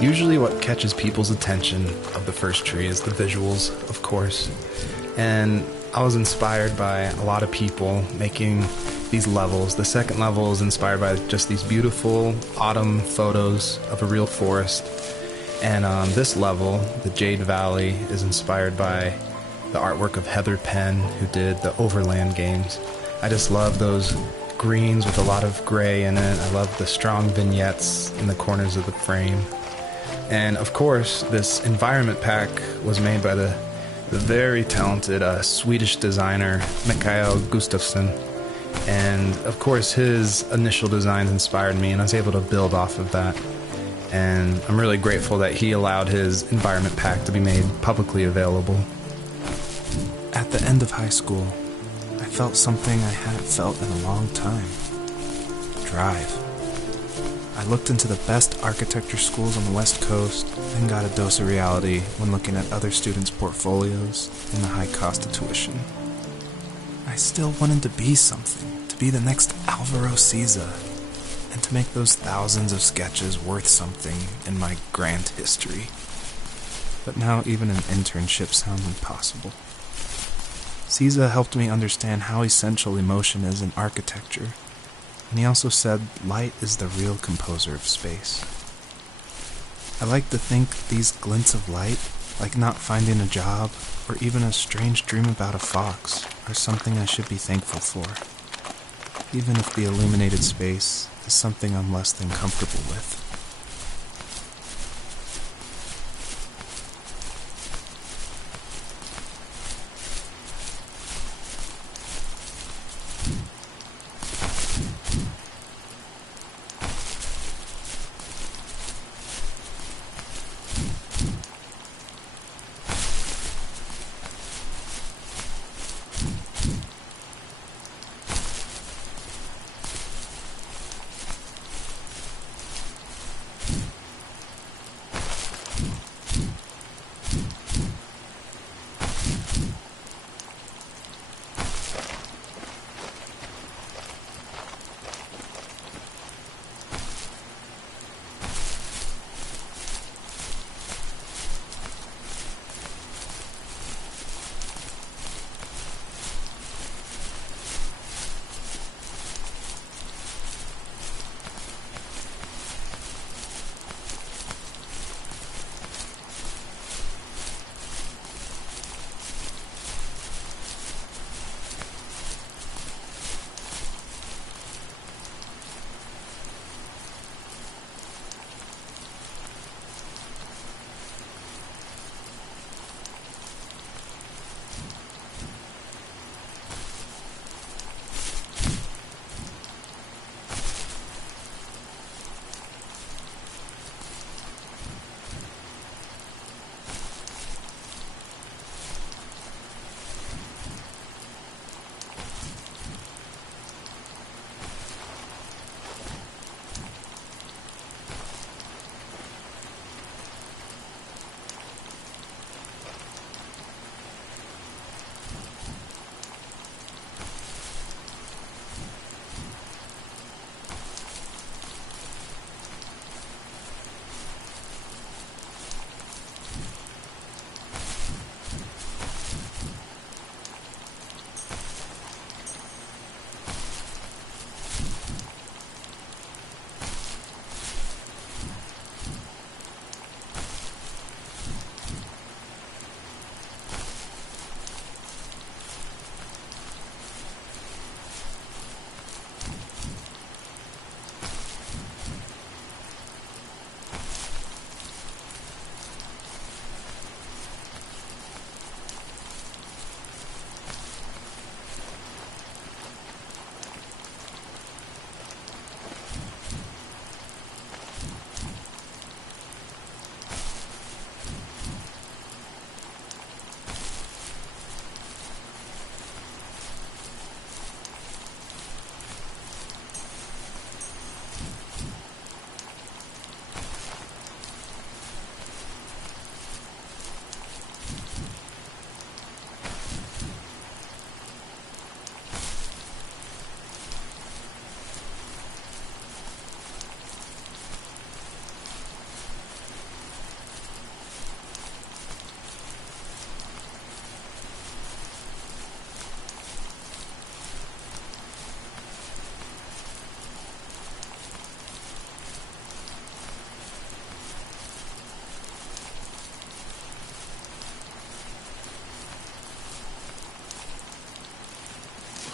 Usually what catches people's attention of the first tree is the visuals, of course. And I was inspired by a lot of people making these levels. The second level is inspired by just these beautiful autumn photos of a real forest. And this level, the Jade Valley, is inspired by the artwork of Heather Penn, who did the Overland games. I just love those greens with a lot of gray in it. I love the strong vignettes in the corners of the frame. And of course, this environment pack was made by the very talented Swedish designer Mikael Gustafsson. And of course, his initial designs inspired me, and I was able to build off of that. And I'm really grateful that he allowed his environment pack to be made publicly available. At the end of high school, I felt something I hadn't felt in a long time. Drive. I looked into the best architecture schools on the West Coast and got a dose of reality when looking at other students' portfolios and the high cost of tuition. I still wanted to be something, to be the next Alvaro Siza, and to make those thousands of sketches worth something in my grand history. But now even an internship sounds impossible. Siza helped me understand how essential emotion is in architecture. And he also said light is the real composer of space. I like to think these glints of light, like not finding a job, or even a strange dream about a fox, are something I should be thankful for, even if the illuminated space is something I'm less than comfortable with.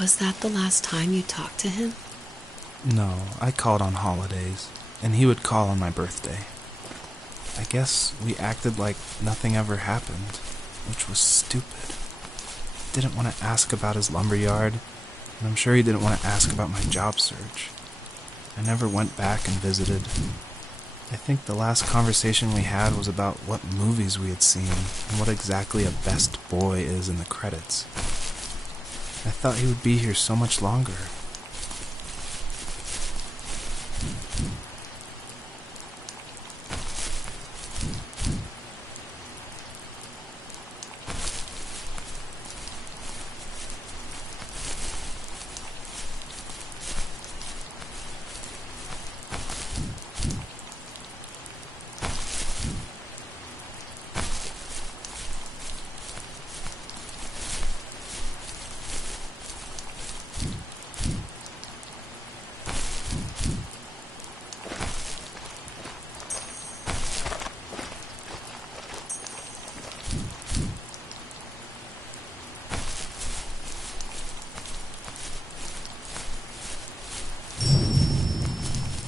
Was that the last time you talked to him? No, I called on holidays, and he would call on my birthday. I guess we acted like nothing ever happened, which was stupid. Didn't want to ask about his lumberyard, and I'm sure he didn't want to ask about my job search. I never went back and visited. I think the last conversation we had was about what movies we had seen and what exactly a best boy is in the credits. I thought he would be here so much longer.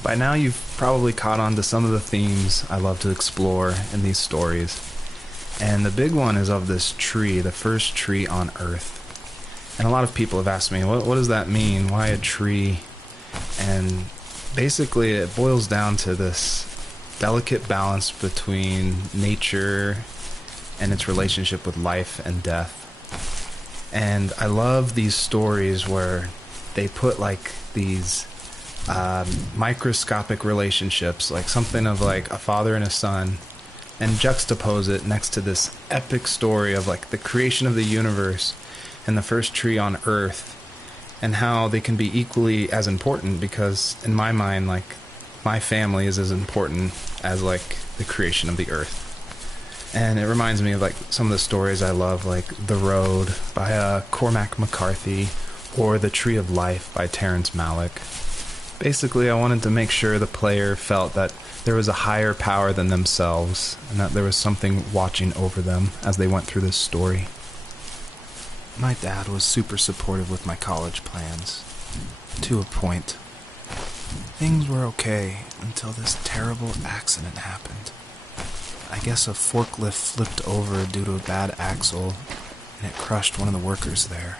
By now you've probably caught on to some of the themes I love to explore in these stories. And the big one is of this tree, the first tree on Earth. And a lot of people have asked me, what does that mean? Why a tree? And basically it boils down to this delicate balance between nature and its relationship with life and death. And I love these stories where they put like these microscopic relationships, like something of like a father and a son, and juxtapose it next to this epic story of like the creation of the universe and the first tree on Earth, and how they can be equally as important, because in my mind, like, my family is as important as like the creation of the Earth. And it reminds me of like some of the stories I love, like The Road by Cormac McCarthy, or The Tree of Life by Terrence Malick. Basically, I wanted to make sure the player felt that there was a higher power than themselves, and that there was something watching over them as they went through this story. My dad was super supportive with my college plans. To a point. Things were okay until this terrible accident happened. I guess a forklift flipped over due to a bad axle, and it crushed one of the workers there.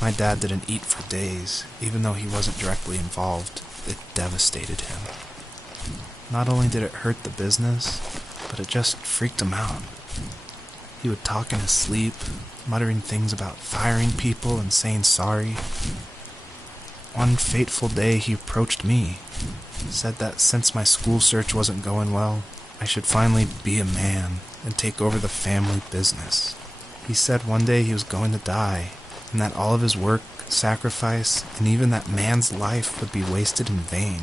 My dad didn't eat for days, even though he wasn't directly involved. It devastated him. Not only did it hurt the business, but it just freaked him out. He would talk in his sleep, muttering things about firing people and saying sorry. One fateful day he approached me, said that since my school search wasn't going well, I should finally be a man and take over the family business. He said one day he was going to die, and that all of his work, sacrifice, and even that man's life would be wasted in vain.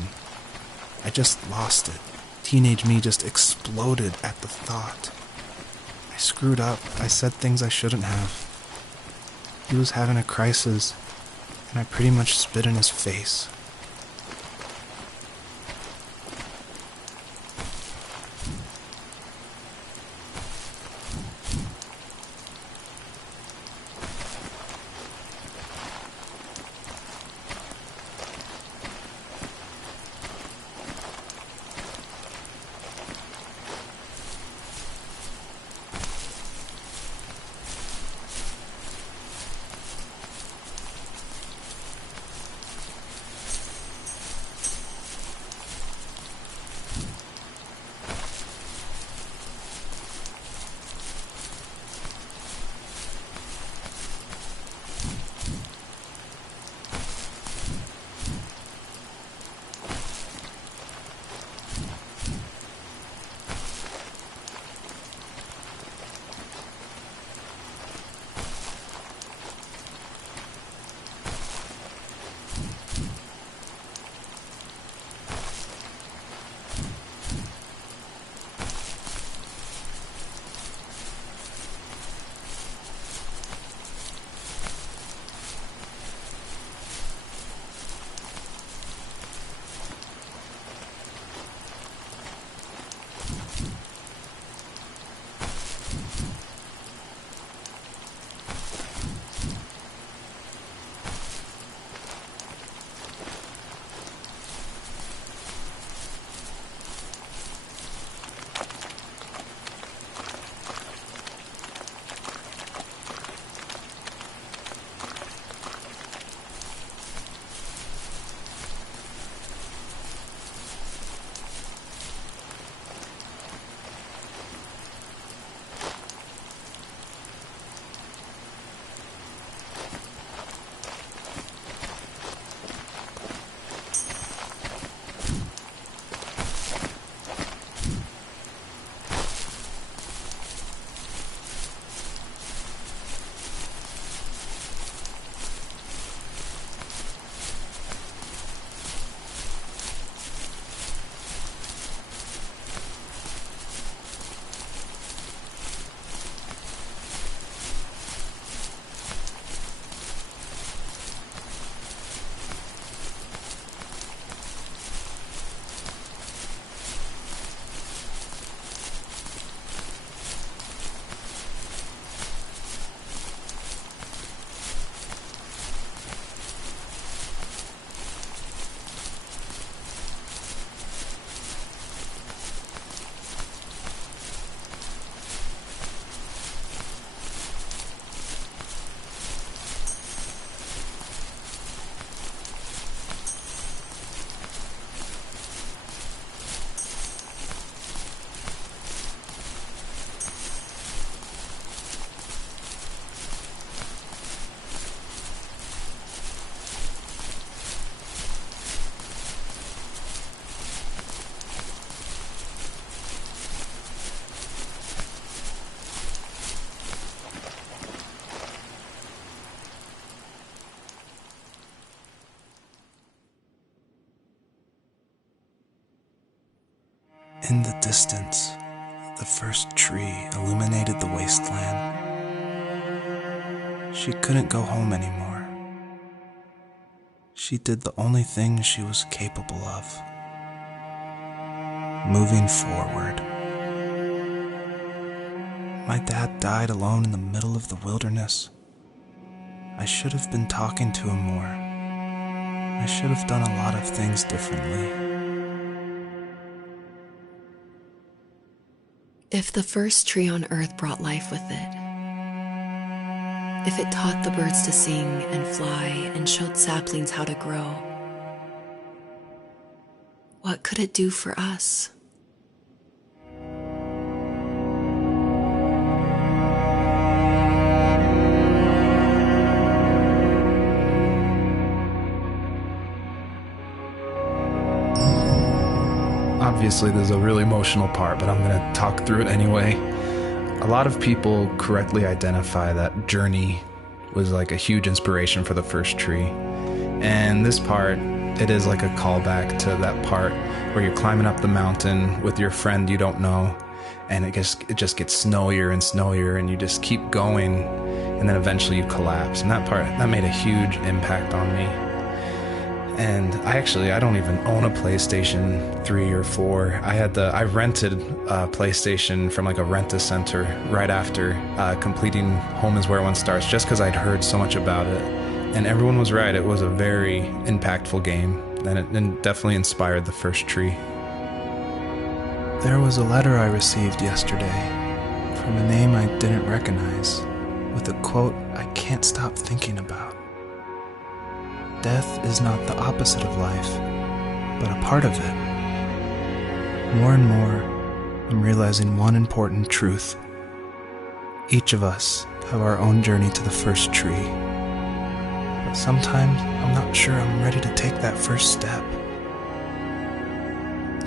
I just lost it. Teenage me just exploded at the thought. I screwed up. I said things I shouldn't have. He was having a crisis, and I pretty much spit in his face. In the distance, the first tree illuminated the wasteland. She couldn't go home anymore. She did the only thing she was capable of: moving forward. My dad died alone in the middle of the wilderness. I should have been talking to him more. I should have done a lot of things differently. If the first tree on earth brought life with it, if it taught the birds to sing and fly and showed saplings how to grow, what could it do for us? Obviously, there's a really emotional part, but I'm going to talk through it anyway. A lot of people correctly identify that Journey was like a huge inspiration for the first tree. And this part, it is like a callback to that part where you're climbing up the mountain with your friend you don't know, and it just gets snowier and snowier, and you just keep going, and then eventually you collapse. And that part, that made a huge impact on me. And I don't even own a PlayStation 3 or 4. I rented a PlayStation from like a rent-a-center right after completing Home is Where One Starts, just because I'd heard so much about it. And everyone was right. It was a very impactful game, and it definitely inspired the first tree. There was a letter I received yesterday from a name I didn't recognize, with a quote I can't stop thinking about. Death is not the opposite of life, but a part of it. More and more, I'm realizing one important truth. Each of us have our own journey to the first tree. But sometimes I'm not sure I'm ready to take that first step.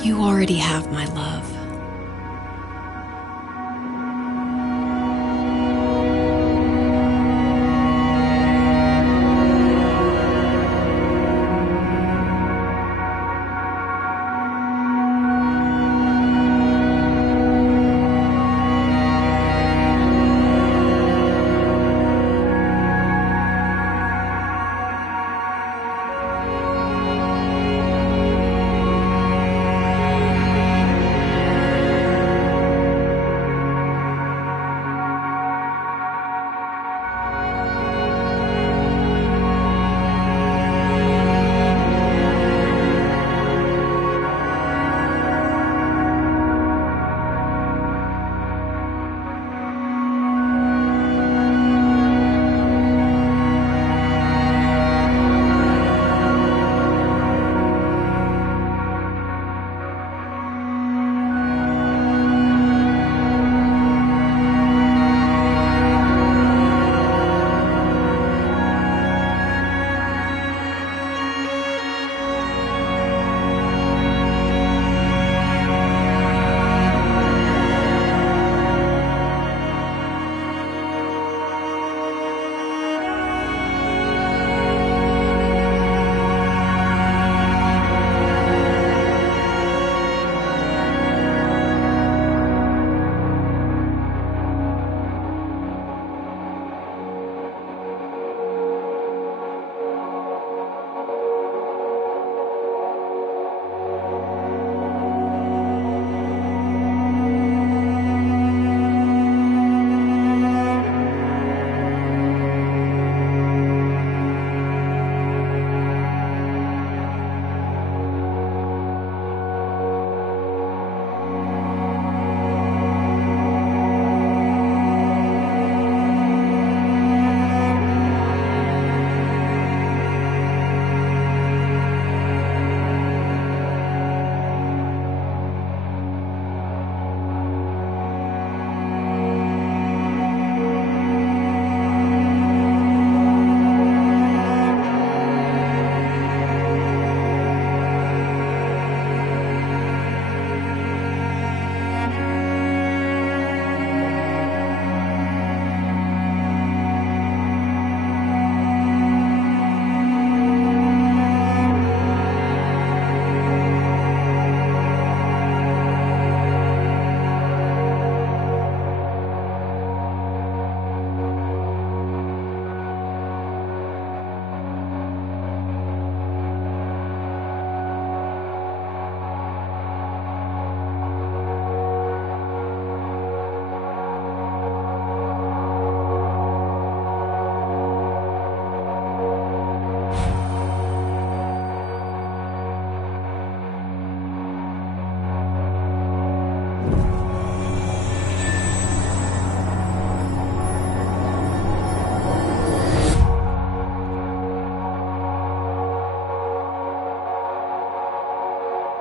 You already have my love.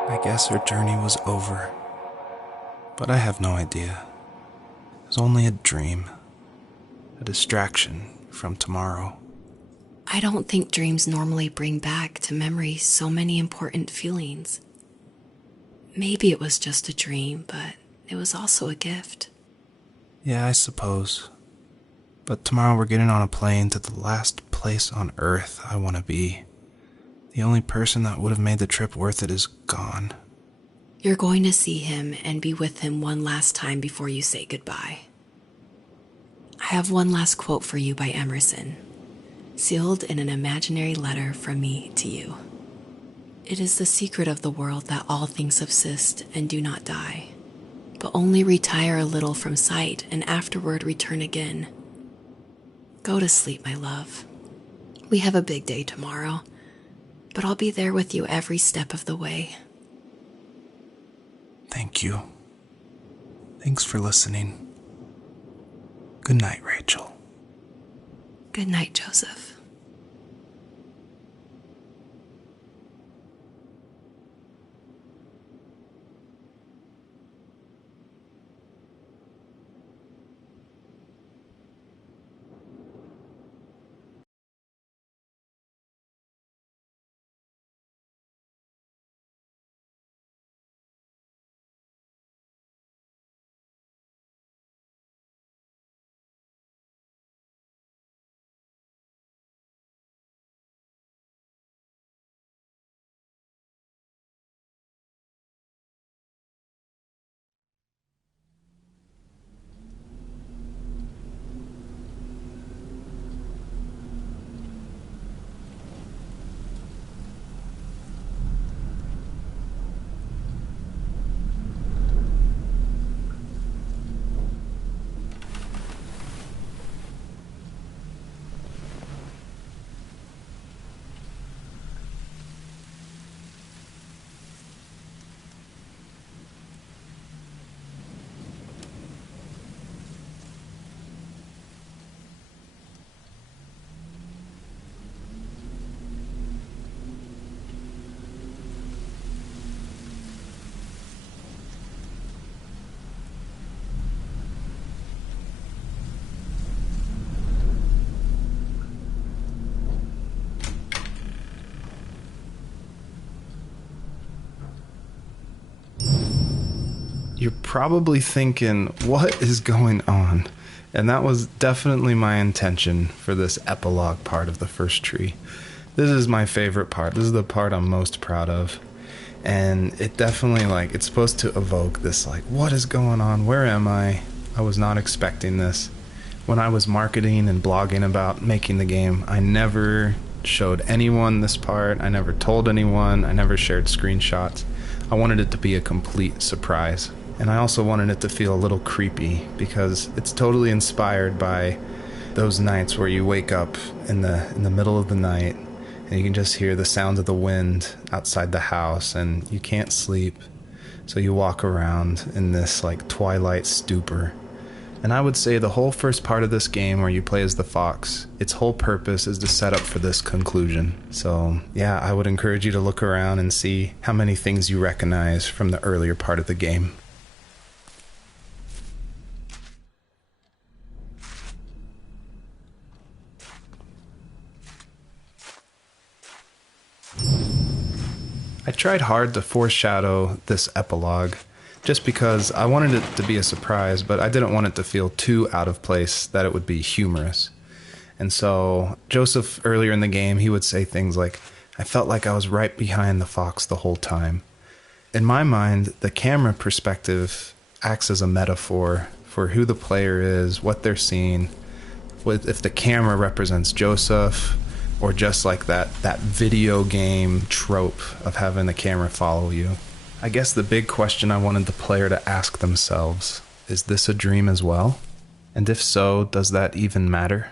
I guess her journey was over. But I have no idea. It was only a dream. A distraction from tomorrow. I don't think dreams normally bring back to memory so many important feelings. Maybe it was just a dream, but it was also a gift. Yeah, I suppose. But tomorrow we're getting on a plane to the last place on Earth I want to be. The only person that would have made the trip worth it is gone. You're going to see him and be with him one last time before you say goodbye. I have one last quote for you by Emerson, sealed in an imaginary letter from me to you. It is the secret of the world that all things subsist and do not die, but only retire a little from sight and afterward return again. Go to sleep, my love. We have a big day tomorrow, but I'll be there with you every step of the way. Thank you. Thanks for listening. Good night, Rachel. Good night, Joseph. You're probably thinking, what is going on? And that was definitely my intention for this epilogue part of the first tree. This is my favorite part. This is the part I'm most proud of. And it definitely, it's supposed to evoke this, what is going on? Where am I? I was not expecting this. When I was marketing and blogging about making the game, I never showed anyone this part. I never told anyone. I never shared screenshots. I wanted it to be a complete surprise. And I also wanted it to feel a little creepy because it's totally inspired by those nights where you wake up in the middle of the night and you can just hear the sound of the wind outside the house and you can't sleep. So you walk around in this twilight stupor. And I would say the whole first part of this game where you play as the fox, its whole purpose is to set up for this conclusion. So yeah, I would encourage you to look around and see how many things you recognize from the earlier part of the game. I tried hard to foreshadow this epilogue just because I wanted it to be a surprise, but I didn't want it to feel too out of place that it would be humorous. And so Joseph, earlier in the game, he would say things like, I felt like I was right behind the fox the whole time. In my mind, the camera perspective acts as a metaphor for who the player is, what they're seeing. If the camera represents Joseph, or just like that video game trope of having the camera follow you. I guess the big question I wanted the player to ask themselves, is this a dream as well? And if so, does that even matter?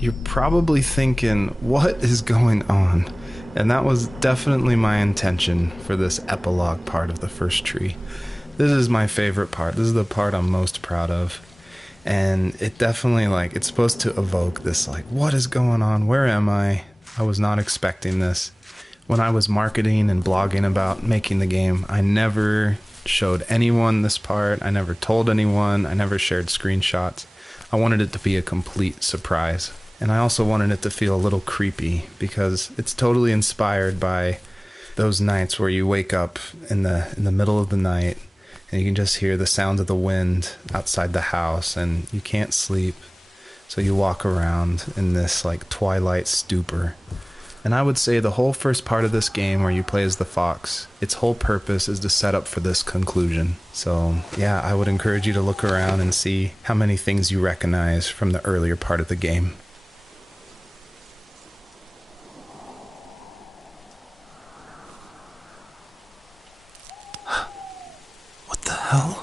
you're probably thinking, what is going on? And that was definitely my intention for this epilogue part of the first tree. This is my favorite part. This is the part I'm most proud of. And it definitely, like, it's supposed to evoke this, like, what is going on? Where am I? I was not expecting this. When I was marketing and blogging about making the game, I never showed anyone this part. I never told anyone. I never shared screenshots. I wanted it to be a complete surprise. And I also wanted it to feel a little creepy because it's totally inspired by those nights where you wake up in the middle of the night and you can just hear the sound of the wind outside the house and you can't sleep. So you walk around in this like twilight stupor. And I would say the whole first part of this game where you play as the fox, its whole purpose is to set up for this conclusion. So yeah, I would encourage you to look around and see how many things you recognize from the earlier part of the game. What the hell?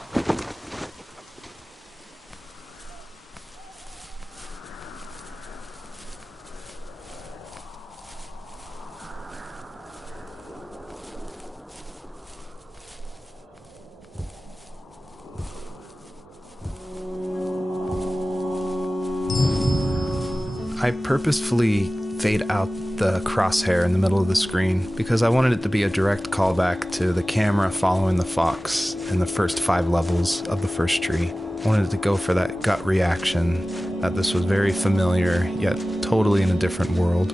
I purposefully fade out the crosshair in the middle of the screen because I wanted it to be a direct callback to the camera following the fox in the first 5 levels of the first tree. I wanted it to go for that gut reaction that this was very familiar, yet totally in a different world.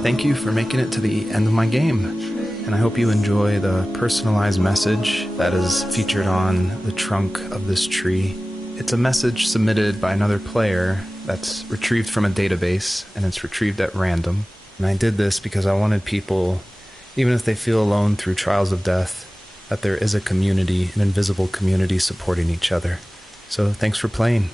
Thank you for making it to the end of my game, and I hope you enjoy the personalized message that is featured on the trunk of this tree. It's a message submitted by another player that's retrieved from a database, and it's retrieved at random. And I did this because I wanted people, even if they feel alone through trials of death, that there is a community, an invisible community supporting each other. So thanks for playing.